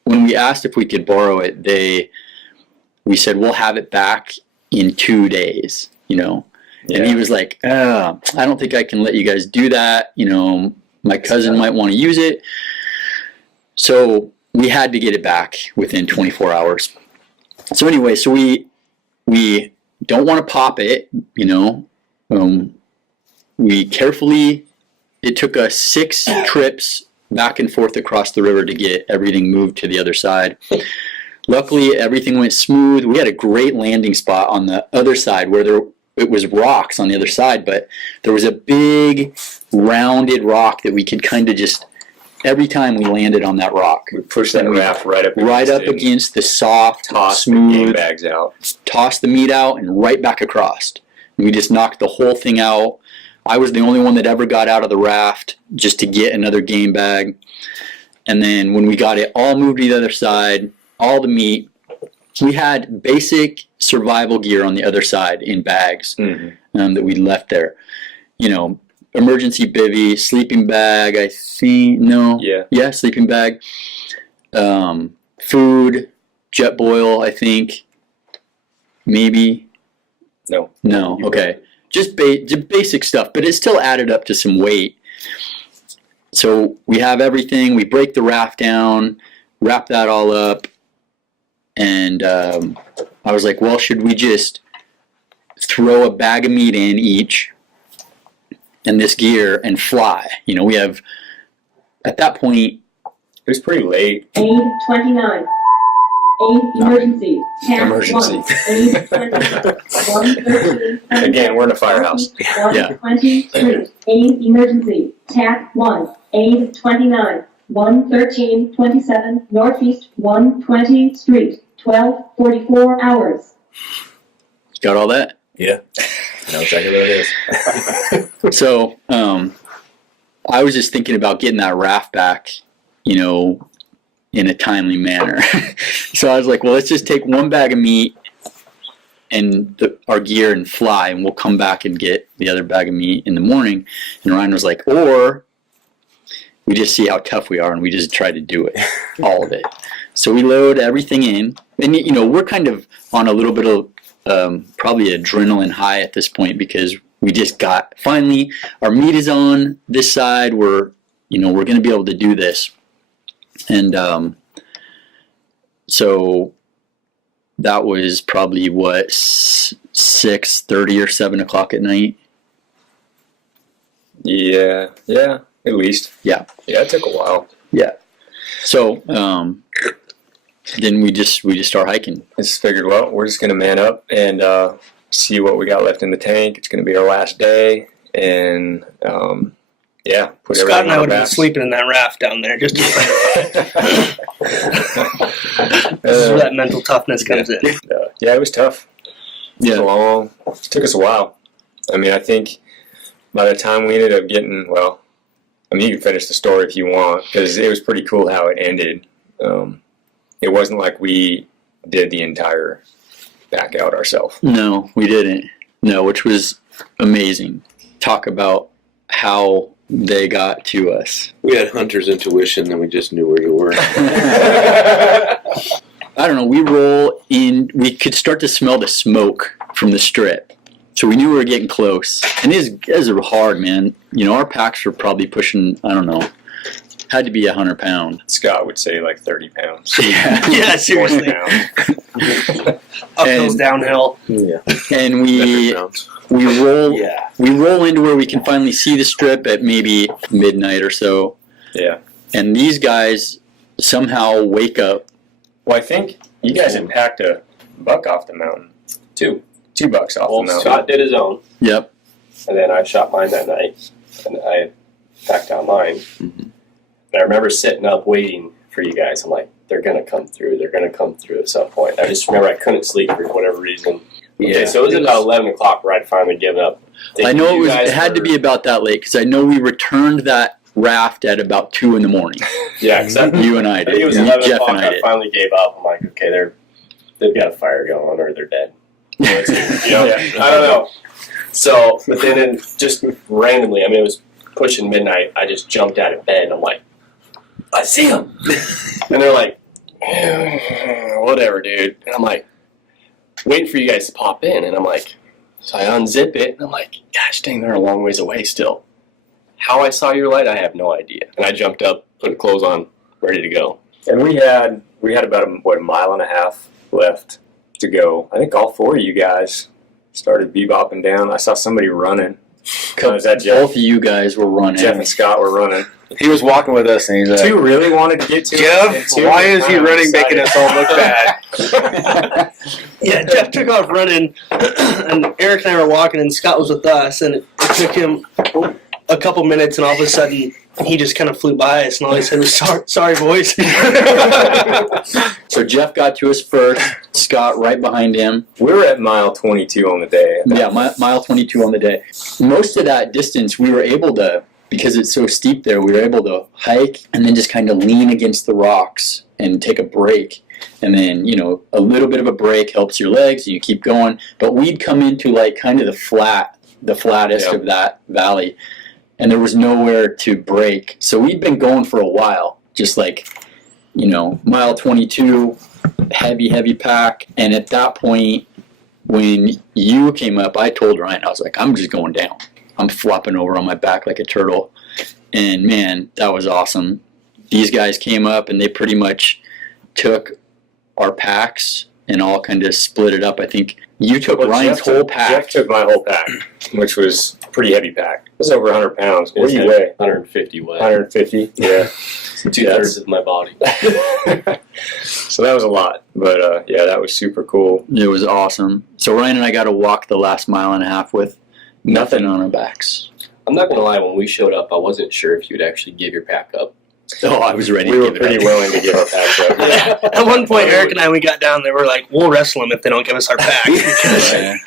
when we asked if we could borrow it, we said, we'll have it back in 2 days, you know. Yeah. And he was like, I don't think I can let you guys do that. You know, my cousin might want to use it. So we had to get it back within 24 hours. So anyway, so we don't want to pop it, you know. We carefully, it took us 6 trips back and forth across the river to get everything moved to the other side. Luckily, everything went smooth. We had a great landing spot on the other side where it was rocks on the other side, but there was a big rounded rock that we could kind of just, every time we landed on that rock, We pushed that raft right up against the soft, toss the smooth, game bags out. toss the meat out, and right back across. And we just knocked the whole thing out. I was the only one that ever got out of the raft just to get another game bag. And then when we got it all moved to the other side, all the meat, we had basic survival gear on the other side in bags that we left there. You know, emergency bivvy, sleeping bag, I think, yeah, sleeping bag, food, jet boil, I think, maybe. No, okay. Just basic stuff, but it still added up to some weight. So we have everything, we break the raft down, wrap that all up, and I was like, well, should we just throw a bag of meat in each and this gear and fly? You know, we have, at that point, it was pretty late. Aid 29. Aid emergency. TAC Emergency. 1. Aid 20. 113. Again, we're in a firehouse. 120 Street. Aid emergency. TAC 1. Aid 29. 11327 Northeast 120 Street. 12:44 hours. Got all that? Yeah. I know exactly what it is. So, I was just thinking about getting that raft back, you know, in a timely manner. So I was like, well, let's just take one bag of meat and our gear and fly, and we'll come back and get the other bag of meat in the morning. And Ryan was like, or we just see how tough we are and we just try to do it, all of it. So we load everything in, and you know, we're kind of on a little bit of probably adrenaline high at this point because we just got, finally, our meat is on this side. We're going to be able to do this. And so that was probably, 6:30 or 7 o'clock at night? Yeah, at least. Yeah, it took a while. Yeah. So then we just start hiking. I just figured, well, we're just going to man up and see what we got left in the tank. It's going to be our last day, and put Scott and I everything on would have been backs. sleeping in that raft down there just to This is where that mental toughness comes in. Yeah, it was tough. It was Yeah. long. It took us a while. I mean, I think by the time we ended up getting, well, I mean, you can finish the story if you want, because it was pretty cool how it ended. It wasn't like we did the entire back out ourselves. No, we didn't. No, which was amazing. Talk about how they got to us. We had hunter's intuition, and we just knew where you were. I don't know, we roll in, we could start to smell the smoke from the strip. So we knew we were getting close. And it was hard, man. You know, our packs were probably pushing, I don't know, had to be 100 pounds. Scott would say like 30 pounds. Yeah, Yeah, seriously. 40 pounds. Uphills, downhill. Yeah. And we roll into where we can finally see the strip at maybe midnight or so. Yeah. And these guys somehow wake up. Well, I think you guys had packed a buck off the mountain. Two bucks off the mountain. Scott did his own, Yep. and then I shot mine that night, and I packed out mine. Mm-hmm. And I remember sitting up waiting for you guys. I'm like, they're going to come through. They're going to come through at some point. I just remember I couldn't sleep for whatever reason. Okay, so it was about 11 o'clock where I'd finally given up. I know it had to be about that late because I know we returned that raft at about 2 in the morning. Yeah, because You and I did. it was 11 Jeff o'clock. and I I did. finally gave up. I'm like, okay, they've got a fire going or they're dead. You know, I don't know. So, but then just randomly, I mean, it was pushing midnight. I just jumped out of bed and I'm like, I see them. And they're like, whatever, dude. And I'm like, waiting for you guys to pop in. And I'm like, so I unzip it. And I'm like, gosh dang, they're a long ways away still. How I saw your light, I have no idea. And I jumped up, put clothes on, ready to go. And we had about a mile and a half left to go. I think all 4 of you guys started bebopping down. I saw somebody running. Was that Jeff? Both of you guys were running. Jeff and Scott were running. He was walking with us, and he's like, 2 really wanted to get to Jeff, it. 2 why is he were running, excited. making us all look bad? Yeah, Jeff took off running, and Eric and I were walking, and Scott was with us, and it took him a couple minutes, and all of a sudden, he just kind of flew by us, and all he said was, sorry boys. So Jeff got to us first, Scott right behind him. We were at mile 22 on the day. Yeah, mile 22 on the day. Most of that distance, we were able to, because it's so steep there, we were able to hike and then just kind of lean against the rocks and take a break. And then, you know, a little bit of a break helps your legs and you keep going. But we'd come into like kind of the flattest of that valley. And there was nowhere to break. So we'd been going for a while, just like, you know, mile 22, heavy pack. And at that point, when you came up, I told Ryan, I was like, I'm just going down. I'm flopping over on my back like a turtle. And man, that was awesome. These guys came up and they pretty much took our packs and all kind of split it up. I think you took Ryan's whole pack. Jeff took my whole pack, which was a pretty heavy pack. It was over 100 pounds. What do you weigh? 150 weight. 150? Yeah. 2/3 of my body. So that was a lot. But yeah, that was super cool. It was awesome. So Ryan and I got to walk the last mile and a half with nothing on our backs. I'm not going to lie, when we showed up, I wasn't sure if you'd actually give your pack up. Oh, I was ready We to were give pretty it up. willing to give our packs up. Yeah. At one point, Eric and I, we got down there, we're like, we'll wrestle them if they don't give us our pack. Yeah.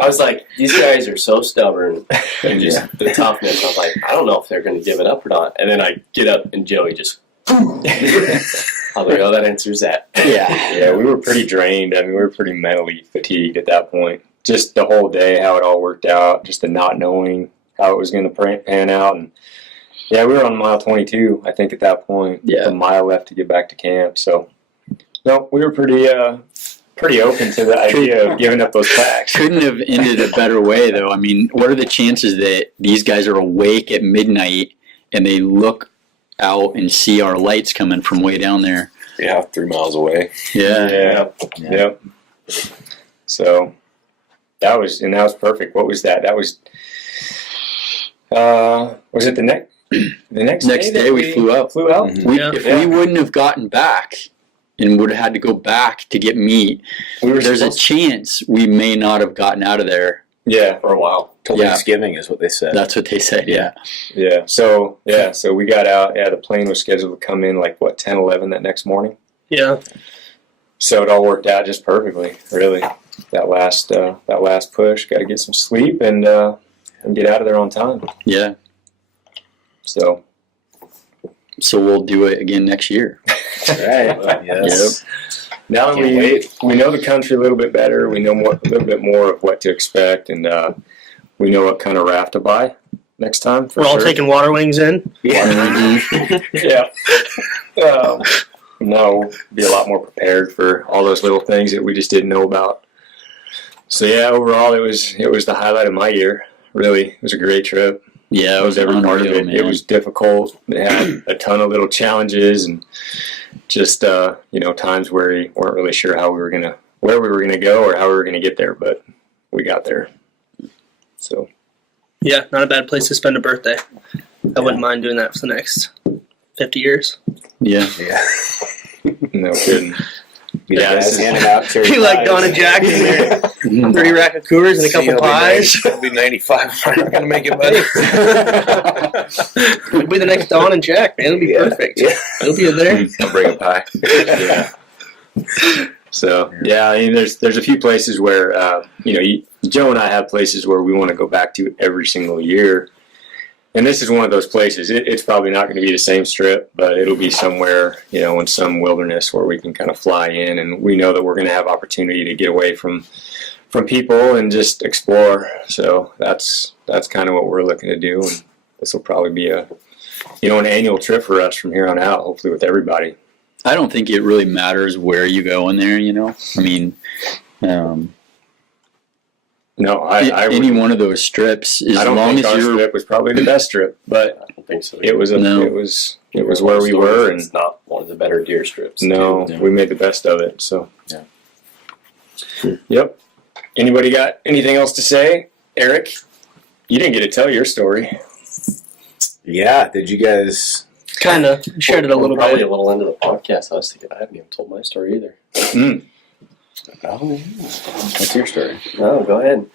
I was like, these guys are so stubborn and just the toughness. I was like, I don't know if they're going to give it up or not. And then I get up and Joey just, I was like, oh, that answers that. Yeah, we were pretty drained. I mean, we were pretty mentally fatigued at that point. Just the whole day, how it all worked out, just the not knowing how it was going to pan out. And yeah, we were on mile 22, I think, at that point. Yeah. A mile left to get back to camp. So, no, we were pretty open to the idea of giving up those packs. Couldn't have ended a better way, though. I mean, what are the chances that these guys are awake at midnight and they look out and see our lights coming from way down there? Yeah, 3 miles away. Yeah. Yep. So that was perfect. What was that? That was it the next day we flew out. Mm-hmm. If we wouldn't have gotten back and would have had to go back to get meat, there's a chance we may not have gotten out of there. Yeah, For a while. Till Thanksgiving is what they said. That's what they said, yeah. So we got out. Yeah, the plane was scheduled to come in like 10, 11 that next morning. Yeah. So it all worked out just perfectly, really. That last push, got to get some sleep and get out of there on time. Yeah. So we'll do it again next year. right. Yes. Now that we know the country a little bit better, we know a little bit more of what to expect, and we know what kind of raft to buy next time. We're all taking water wings in. Yeah. No, we'll be a lot more prepared for all those little things that we just didn't know about. So yeah, overall it was the highlight of my year. Really, it was a great trip. Yeah, it was every part of it. man. It was difficult. It had a ton of little challenges and just times where we weren't really sure where we were gonna go or how we were gonna get there, but we got there. So Yeah, not a bad place to spend a birthday. I wouldn't mind doing that for the next 50 years. Yeah. no kidding. Yeah, this is handing out cherry Be like pies. Don and Jack in there. 3 rack of Coors and a couple pies. I'll be 95. I'm not going to make it, buddy. It'll be the next Don and Jack, man. It'll be perfect. Yeah. It'll be there. I'll bring a pie. Yeah. So yeah, I mean, there's a few places where Joe and I have places where we want to go back to every single year, and this is one of those places. It's probably not going to be the same strip, but it'll be somewhere in some wilderness where we can kind of fly in, and we know that we're going to have opportunity to get away from people and just explore. So that's kind of what we're looking to do, and this will probably be an annual trip for us from here on out. Hopefully with everybody. I don't think it really matters where you go in there, you know? I mean, No, I any one of those strips, as I don't long think as our you're... strip was probably the best strip, but I don't think so. it was No. it was where we were, and It's not one of the better deer strips. no, Yeah. we made the best of it. So, Yeah. Yep. Anybody got anything else to say? Eric, you didn't get to tell your story. Yeah, did you guys? Kind of shared it a We're little probably bit. a little into the podcast. I was thinking I haven't even told my story either. Oh, what's your story? No, go ahead.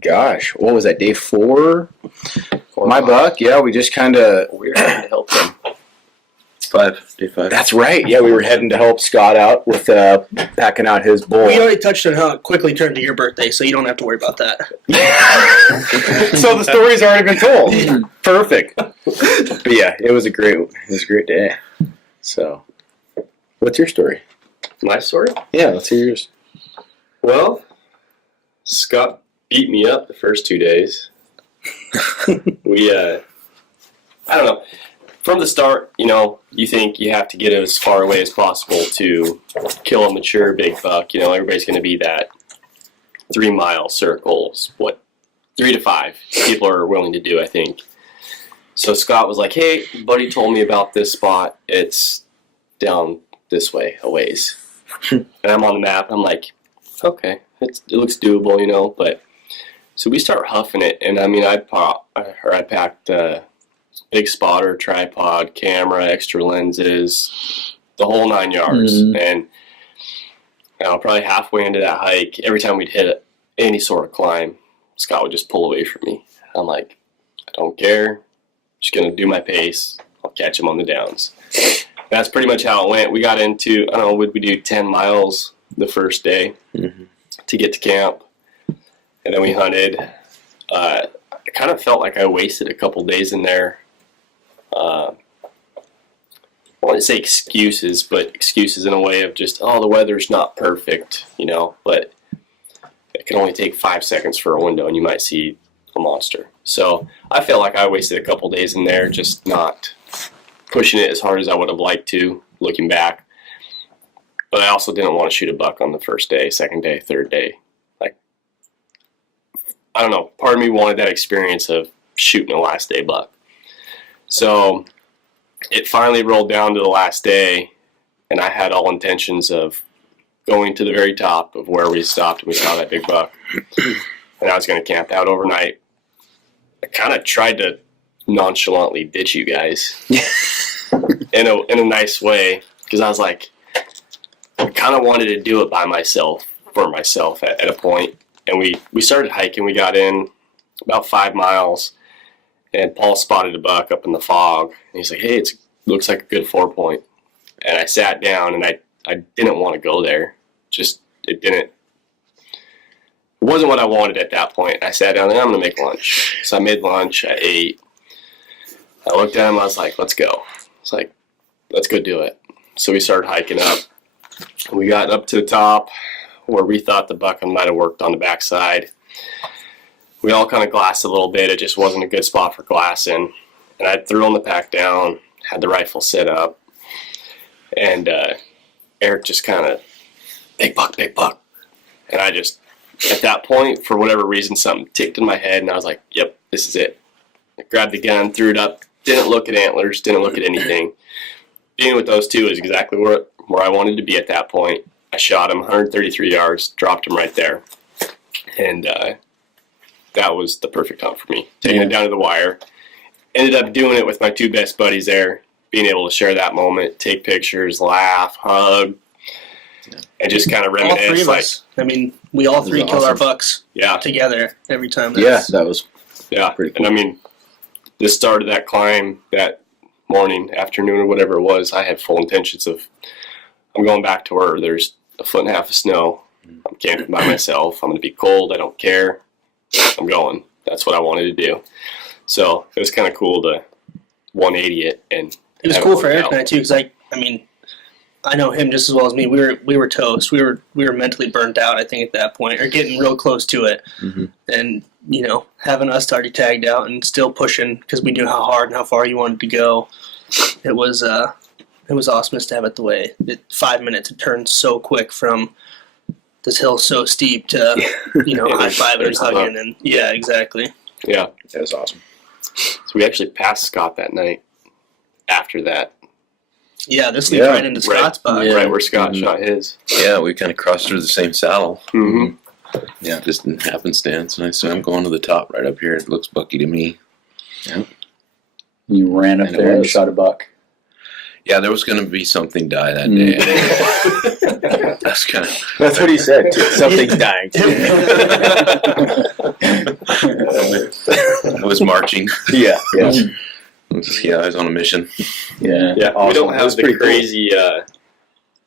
Gosh, what was that? Day 4? My buck. Yeah, we just kind of. We were trying to help them. Day 5. That's right. Yeah, we were heading to help Scott out with packing out his bull. We already touched on how it quickly turned to your birthday, so you don't have to worry about that. So the story's already been told. Perfect. But yeah, it was a great day. So, what's your story? My story? Yeah, let's hear yours. Well, Scott beat me up the first 2 days. I don't know. From the start, you know, you think you have to get as far away as possible to kill a mature big buck. You know, everybody's going to be that 3-mile circles. 3 to 5 people are willing to do, I think. So Scott was like, hey, buddy told me about this spot. It's down this way, a ways. And I'm on the map. I'm like, okay, it looks doable, you know. But so we start huffing it, and I mean, I packed big spotter, tripod, camera, extra lenses, the whole 9 yards. And probably halfway into that hike, every time we'd hit any sort of climb, Scott would just pull away from me. I'm like, I don't care. Just gonna do my pace. I'll catch him on the downs. That's pretty much how it went. We got into, I don't know, would we do 10 miles the first day to get to camp? And then we hunted. I kind of felt like I wasted a couple days in there. I wouldn't say excuses, but excuses in a way of just, oh, the weather's not perfect, you know, but it can only take 5 seconds for a window and you might see a monster. So I felt like I wasted a couple days in there just not pushing it as hard as I would have liked to, looking back. But I also didn't want to shoot a buck on the first day, second day, third day. Like, I don't know, part of me wanted that experience of shooting a last day buck. So it finally rolled down to the last day, and I had all intentions of going to the very top of where we stopped and we saw that big buck. And I was going to camp out overnight. I kind of tried to nonchalantly ditch you guys in a nice way, because I was like, I kind of wanted to do it by myself, for myself at a point. And we started hiking. We got in about 5 miles. And Paul spotted a buck up in the fog. And he's like, hey, it looks like a good 4-point. And I sat down, and I didn't want to go there. It wasn't what I wanted at that point. I sat down, and I'm going to make lunch. So I made lunch. I ate. I looked at him. I was like, let's go. It's like, let's go do it. So we started hiking up. We got up to the top where we thought the buck might have worked on the backside. We all kind of glassed a little bit. It just wasn't a good spot for glassing. And I threw on the pack down, had the rifle set up, and Eric just kind of, big buck, big buck. And I just, at that point, for whatever reason, something ticked in my head, and I was like, yep, this is it. I grabbed the gun, threw it up, didn't look at antlers, didn't look at anything. Being with those two is exactly where I wanted to be at that point. I shot him 133 yards, dropped him right there. And that was the perfect hunt for me. Taking it down to the wire. Ended up doing it with my 2 best buddies there, being able to share that moment, take pictures, laugh, hug, and just kind of reminisce. All 3 of us. I mean, we all 3 killed our bucks together every time. That was pretty cool. And I mean, the start of that climb, that morning, afternoon, or whatever it was, I had full intentions of, I'm going back to where there's 1.5 feet of snow. I'm camping by myself. I'm going to be cold. I don't care. I'm going. That's what I wanted to do. So it was kind of cool to 180 it. And it was cool for Eric and I too, because I mean, I know him just as well as me. We were toast. We were mentally burnt out, I think, at that point, or getting real close to it. And you know, having us already tagged out and still pushing because we knew how hard and how far you wanted to go. it was awesome just to have it the way. 5 minutes, it turned so quick from this hill so steep to, high-fiving and hugging. And yeah, exactly. Yeah. That was awesome. So we actually passed Scott that night after that. Yeah, this leads right into Scott's buck. Right where Scott shot his. Yeah, we kind of crossed through the same saddle. Mm-hmm. Yeah, just in happenstance. And I said, I'm going to the top right up here. It looks bucky to me. Yeah. You ran up there and shot a buck. Yeah, there was going to be something die that day. That's what he said, too. Something's dying. I was marching. Yeah. I was on a mission. Yeah. Yeah, awesome. we don't have the cool. crazy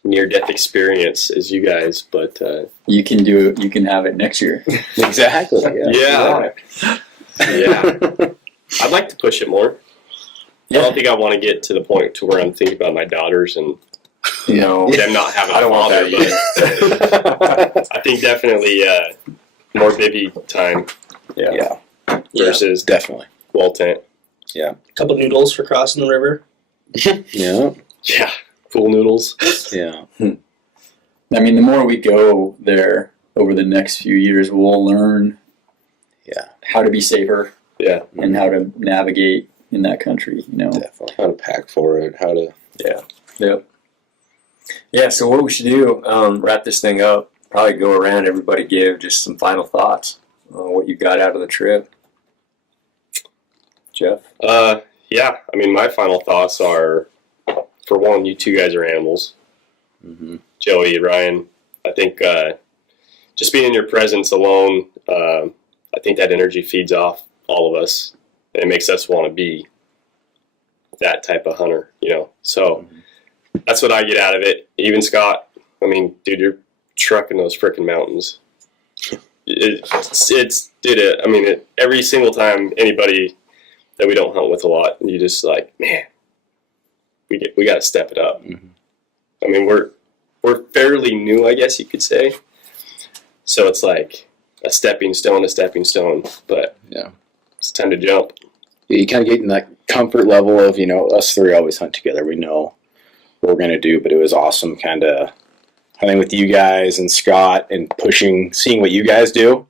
near-death experience as you guys, but... You can have it next year. Exactly. Yeah. I'd like to push it more. I don't think I want to get to the point to where I'm thinking about my daughters and them not having a father, but I think definitely more bivvy time. Yeah. Versus definitely wall tent. Yeah. A couple noodles for crossing the river. Yeah. Yeah. Pool noodles. Yeah. I mean, the more we go there over the next few years, we'll learn how to be safer and how to navigate in that country, Definitely. How to pack for it, how to... Yeah, so what we should do, wrap this thing up, probably go around, everybody give just some final thoughts on what you got out of the trip. Jeff? Yeah, I mean, my final thoughts are, for one, you two guys are animals. Mm-hmm. Joey, Ryan, I think just being in your presence alone, I think that energy feeds off all of us. And it makes us want to be that type of hunter, So that's what I get out of it. Even Scott, I mean, dude, you're trucking those frickin' mountains. Every single time anybody that we don't hunt with a lot, you just like, man, we got to step it up. Mm-hmm. I mean, we're fairly new, I guess you could say. So it's like a stepping stone, but it's time to jump. You kind of get in that comfort level of, us three always hunt together. We know what we're going to do, but it was awesome kind of hunting with you guys and Scott and seeing what you guys do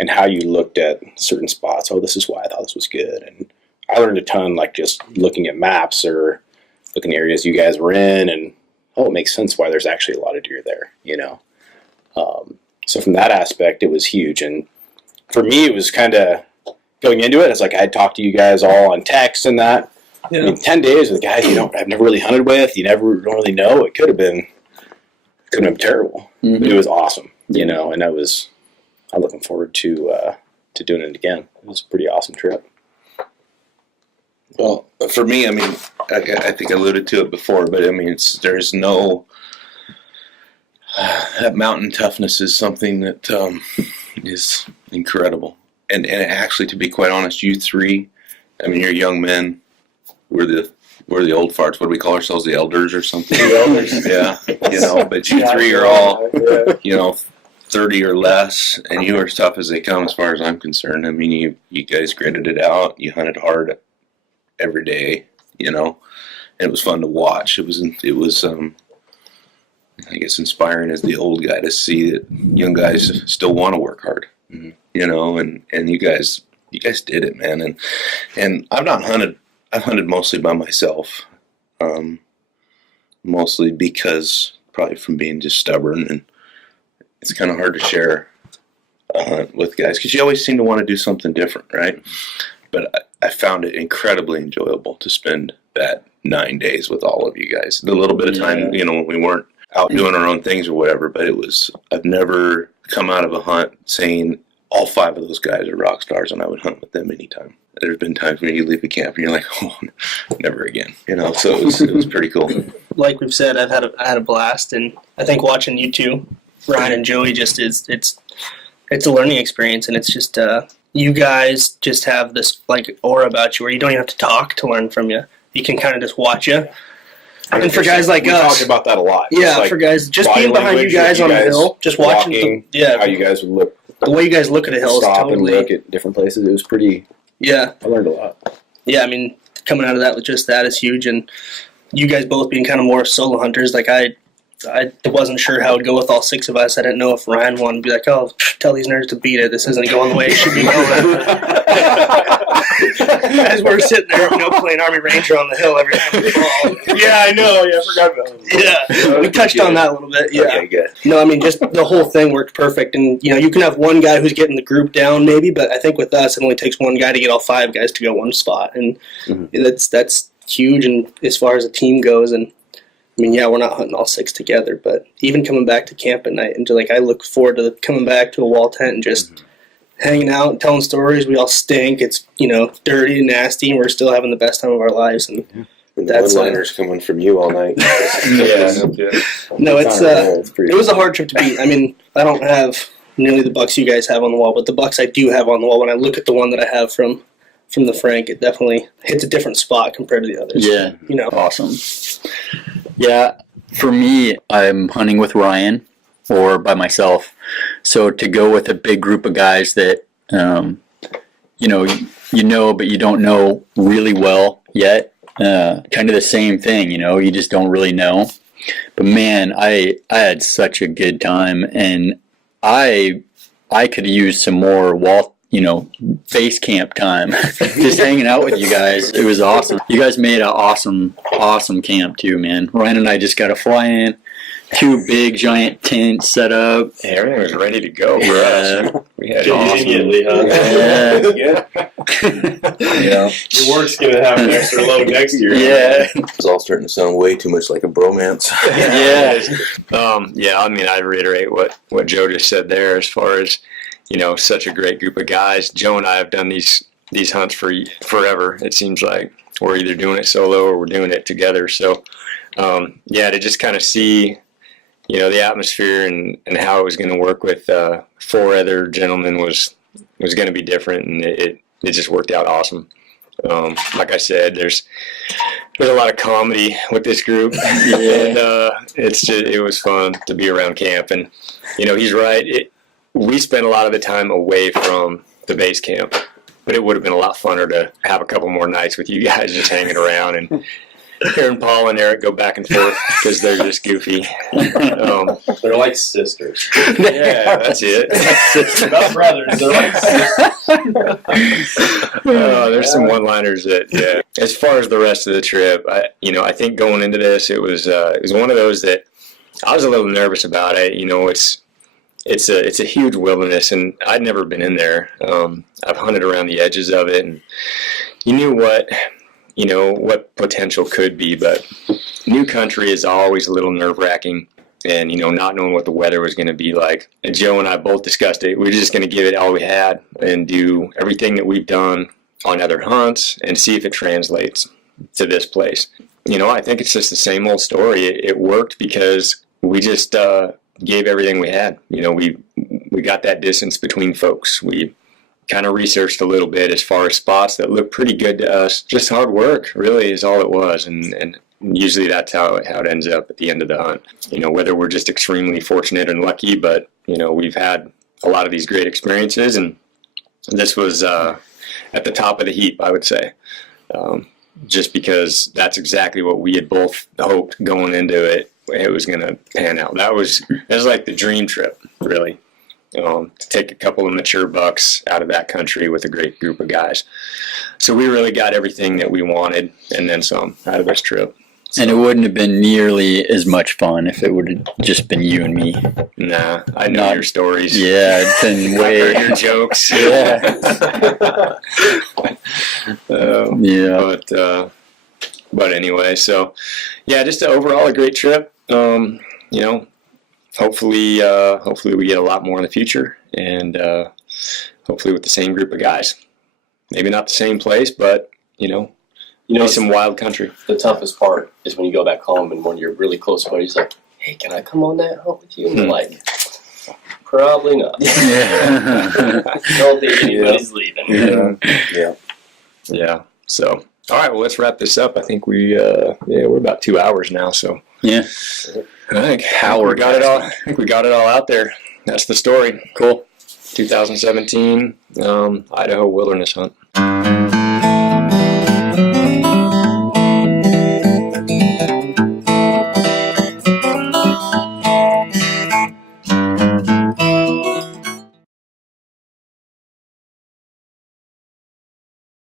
and how you looked at certain spots. Oh, this is why I thought this was good. And I learned a ton, like just looking at maps or looking at areas you guys were in and, it makes sense why there's actually a lot of deer there, So from that aspect, it was huge. And for me, it was kind of going into it. It's like I had talked to you guys all on text and that. Yeah. I mean, 10 days with guys I've never really hunted with. You don't really know. It could have been terrible. Mm-hmm. But it was awesome, and I'm looking forward to doing it again. It was a pretty awesome trip. Well, for me, I mean, I think I alluded to it before, but I mean, there's no that mountain toughness is something that is incredible, and actually, to be quite honest, you three, I mean, you're young men. We're the old farts. What do we call ourselves? The elders or something? The elders. Yeah, But you three are all, 30 or less, and you are as tough as they come, as far as I'm concerned. I mean, you guys gritted it out. You hunted hard every day, and it was fun to watch. It was I guess inspiring as the old guy to see that young guys still want to work hard, and you guys did it, man. And I've hunted mostly by myself, mostly because probably from being just stubborn, and it's kind of hard to share a hunt with guys because you always seem to want to do something different, right? But I found it incredibly enjoyable to spend that 9 days with all of you guys. The little bit of time, when we weren't out doing our own things or whatever, but I've never come out of a hunt saying all 5 of those guys are rock stars and I would hunt with them anytime. There's been times when you leave a camp and you're like, oh, never again, so it was pretty cool. Like we've said, I had a blast, and I think watching you two, Ryan and Joey, it's a learning experience, and it's just, you guys just have this like aura about you where you don't even have to talk to learn from you. You can kind of just watch you. And for guys like we us, talked about that a lot. Yeah, for guys just being behind you guys on the hill, just watching how you guys would look, the way you guys look at a hill, stop is totally, and look at different places. It was pretty. Yeah, I learned a lot. Yeah, I mean, coming out of that with just that is huge. And you guys both being kind of more solo hunters, like I wasn't sure how it would go with all 6 of us. I didn't know if Ryan wanted to be like, oh, tell these nerds to beat it. This isn't going the way it should be going. As we're sitting there, playing Army Ranger on the hill every time we fall. Yeah, I know. Yeah, I forgot about that. Yeah, we touched on that a little bit. Yeah. Okay, good. No, I mean, just the whole thing worked perfect. And, you can have one guy who's getting the group down maybe, but I think with us, it only takes one guy to get all 5 guys to go one spot. And that's huge. And as far as a team goes, and I mean, yeah, we're not hunting all 6 together, but even coming back to camp at night, and I look forward to coming back to a wall tent and just hanging out and telling stories. We all stink. It's, dirty and nasty, and we're still having the best time of our lives. And that's one-liners coming from you all night. No, it was a hard trip to beat. I mean, I don't have nearly the bucks you guys have on the wall, but the bucks I do have on the wall, when I look at the one that I have from the Frank, it definitely hits a different spot compared to the others. Yeah, awesome. Yeah, for me, I'm hunting with Ryan or by myself. So to go with a big group of guys that, but you don't know really well yet, kind of the same thing, you just don't really know. But man, I had such a good time, and I could use some more base camp time. Just hanging out with you guys. It was awesome. You guys made an awesome camp too, man. Ryan and I just got to fly in. 2 big giant tents set up. Yeah, everything was ready to go. Yeah. We had Immediately, huh? Yeah. Your work's going to have an extra load next year. Yeah. It's all starting to sound way too much like a bromance. I mean, I reiterate what Joe just said there as far as, such a great group of guys. Joe and I have done these hunts for forever. It seems like we're either doing it solo or we're doing it together. So, to just kind of see, the atmosphere and how it was going to work with 4 other gentlemen was going to be different, and it just worked out awesome. Like I said, there's a lot of comedy with this group, and it was fun to be around camp. And he's right. We spent a lot of the time away from the base camp, but it would have been a lot funner to have a couple more nights with you guys just hanging around and hearing Paul and Eric go back and forth because they're just goofy. They're like sisters. Yeah, that's it. Not brothers. They're like sisters. There's some one-liners that, As far as the rest of the trip, I think going into this, it was one of those that I was a little nervous about it. It's a huge wilderness, and I'd never been in there. I've hunted around the edges of it, and you knew what potential could be, but new country is always a little nerve-wracking, and not knowing what the weather was going to be like. And Joe and I both discussed it. We were just going to give it all we had and do everything that we've done on other hunts and see if it translates to this place. I think it's just the same old story. It worked because we just gave everything we had. We got that distance between folks. We kind of researched a little bit as far as spots that looked pretty good to us. Just hard work, really, is all it was. And usually that's how it ends up at the end of the hunt. Whether we're just extremely fortunate and lucky, but, we've had a lot of these great experiences, and this was at the top of the heap, I would say. Just because that's exactly what we had both hoped going into it. It was going to pan out. That was like the dream trip, really. To take a couple of mature bucks out of that country with a great group of guys. So we really got everything that we wanted and then some out of this trip. So, and it wouldn't have been nearly as much fun if it would have just been you and me. Nah, I know your stories. Yeah, it's been way... I've heard your jokes. Yeah. But anyway, so, just overall a great trip. Hopefully we get a lot more in the future, and hopefully with the same group of guys. Maybe not the same place, but some wild country. The toughest part is when you go back home and one of your really close buddies like, "Hey, can I come on that hunt with you?" And you're like, "Probably not." Don't think anybody's leaving. Yeah. So, all right. Well, let's wrap this up. I think we're about 2 hours now. So yeah. I think we got it all. I think we got it all out there. That's the story. Cool. 2017 Idaho wilderness hunt.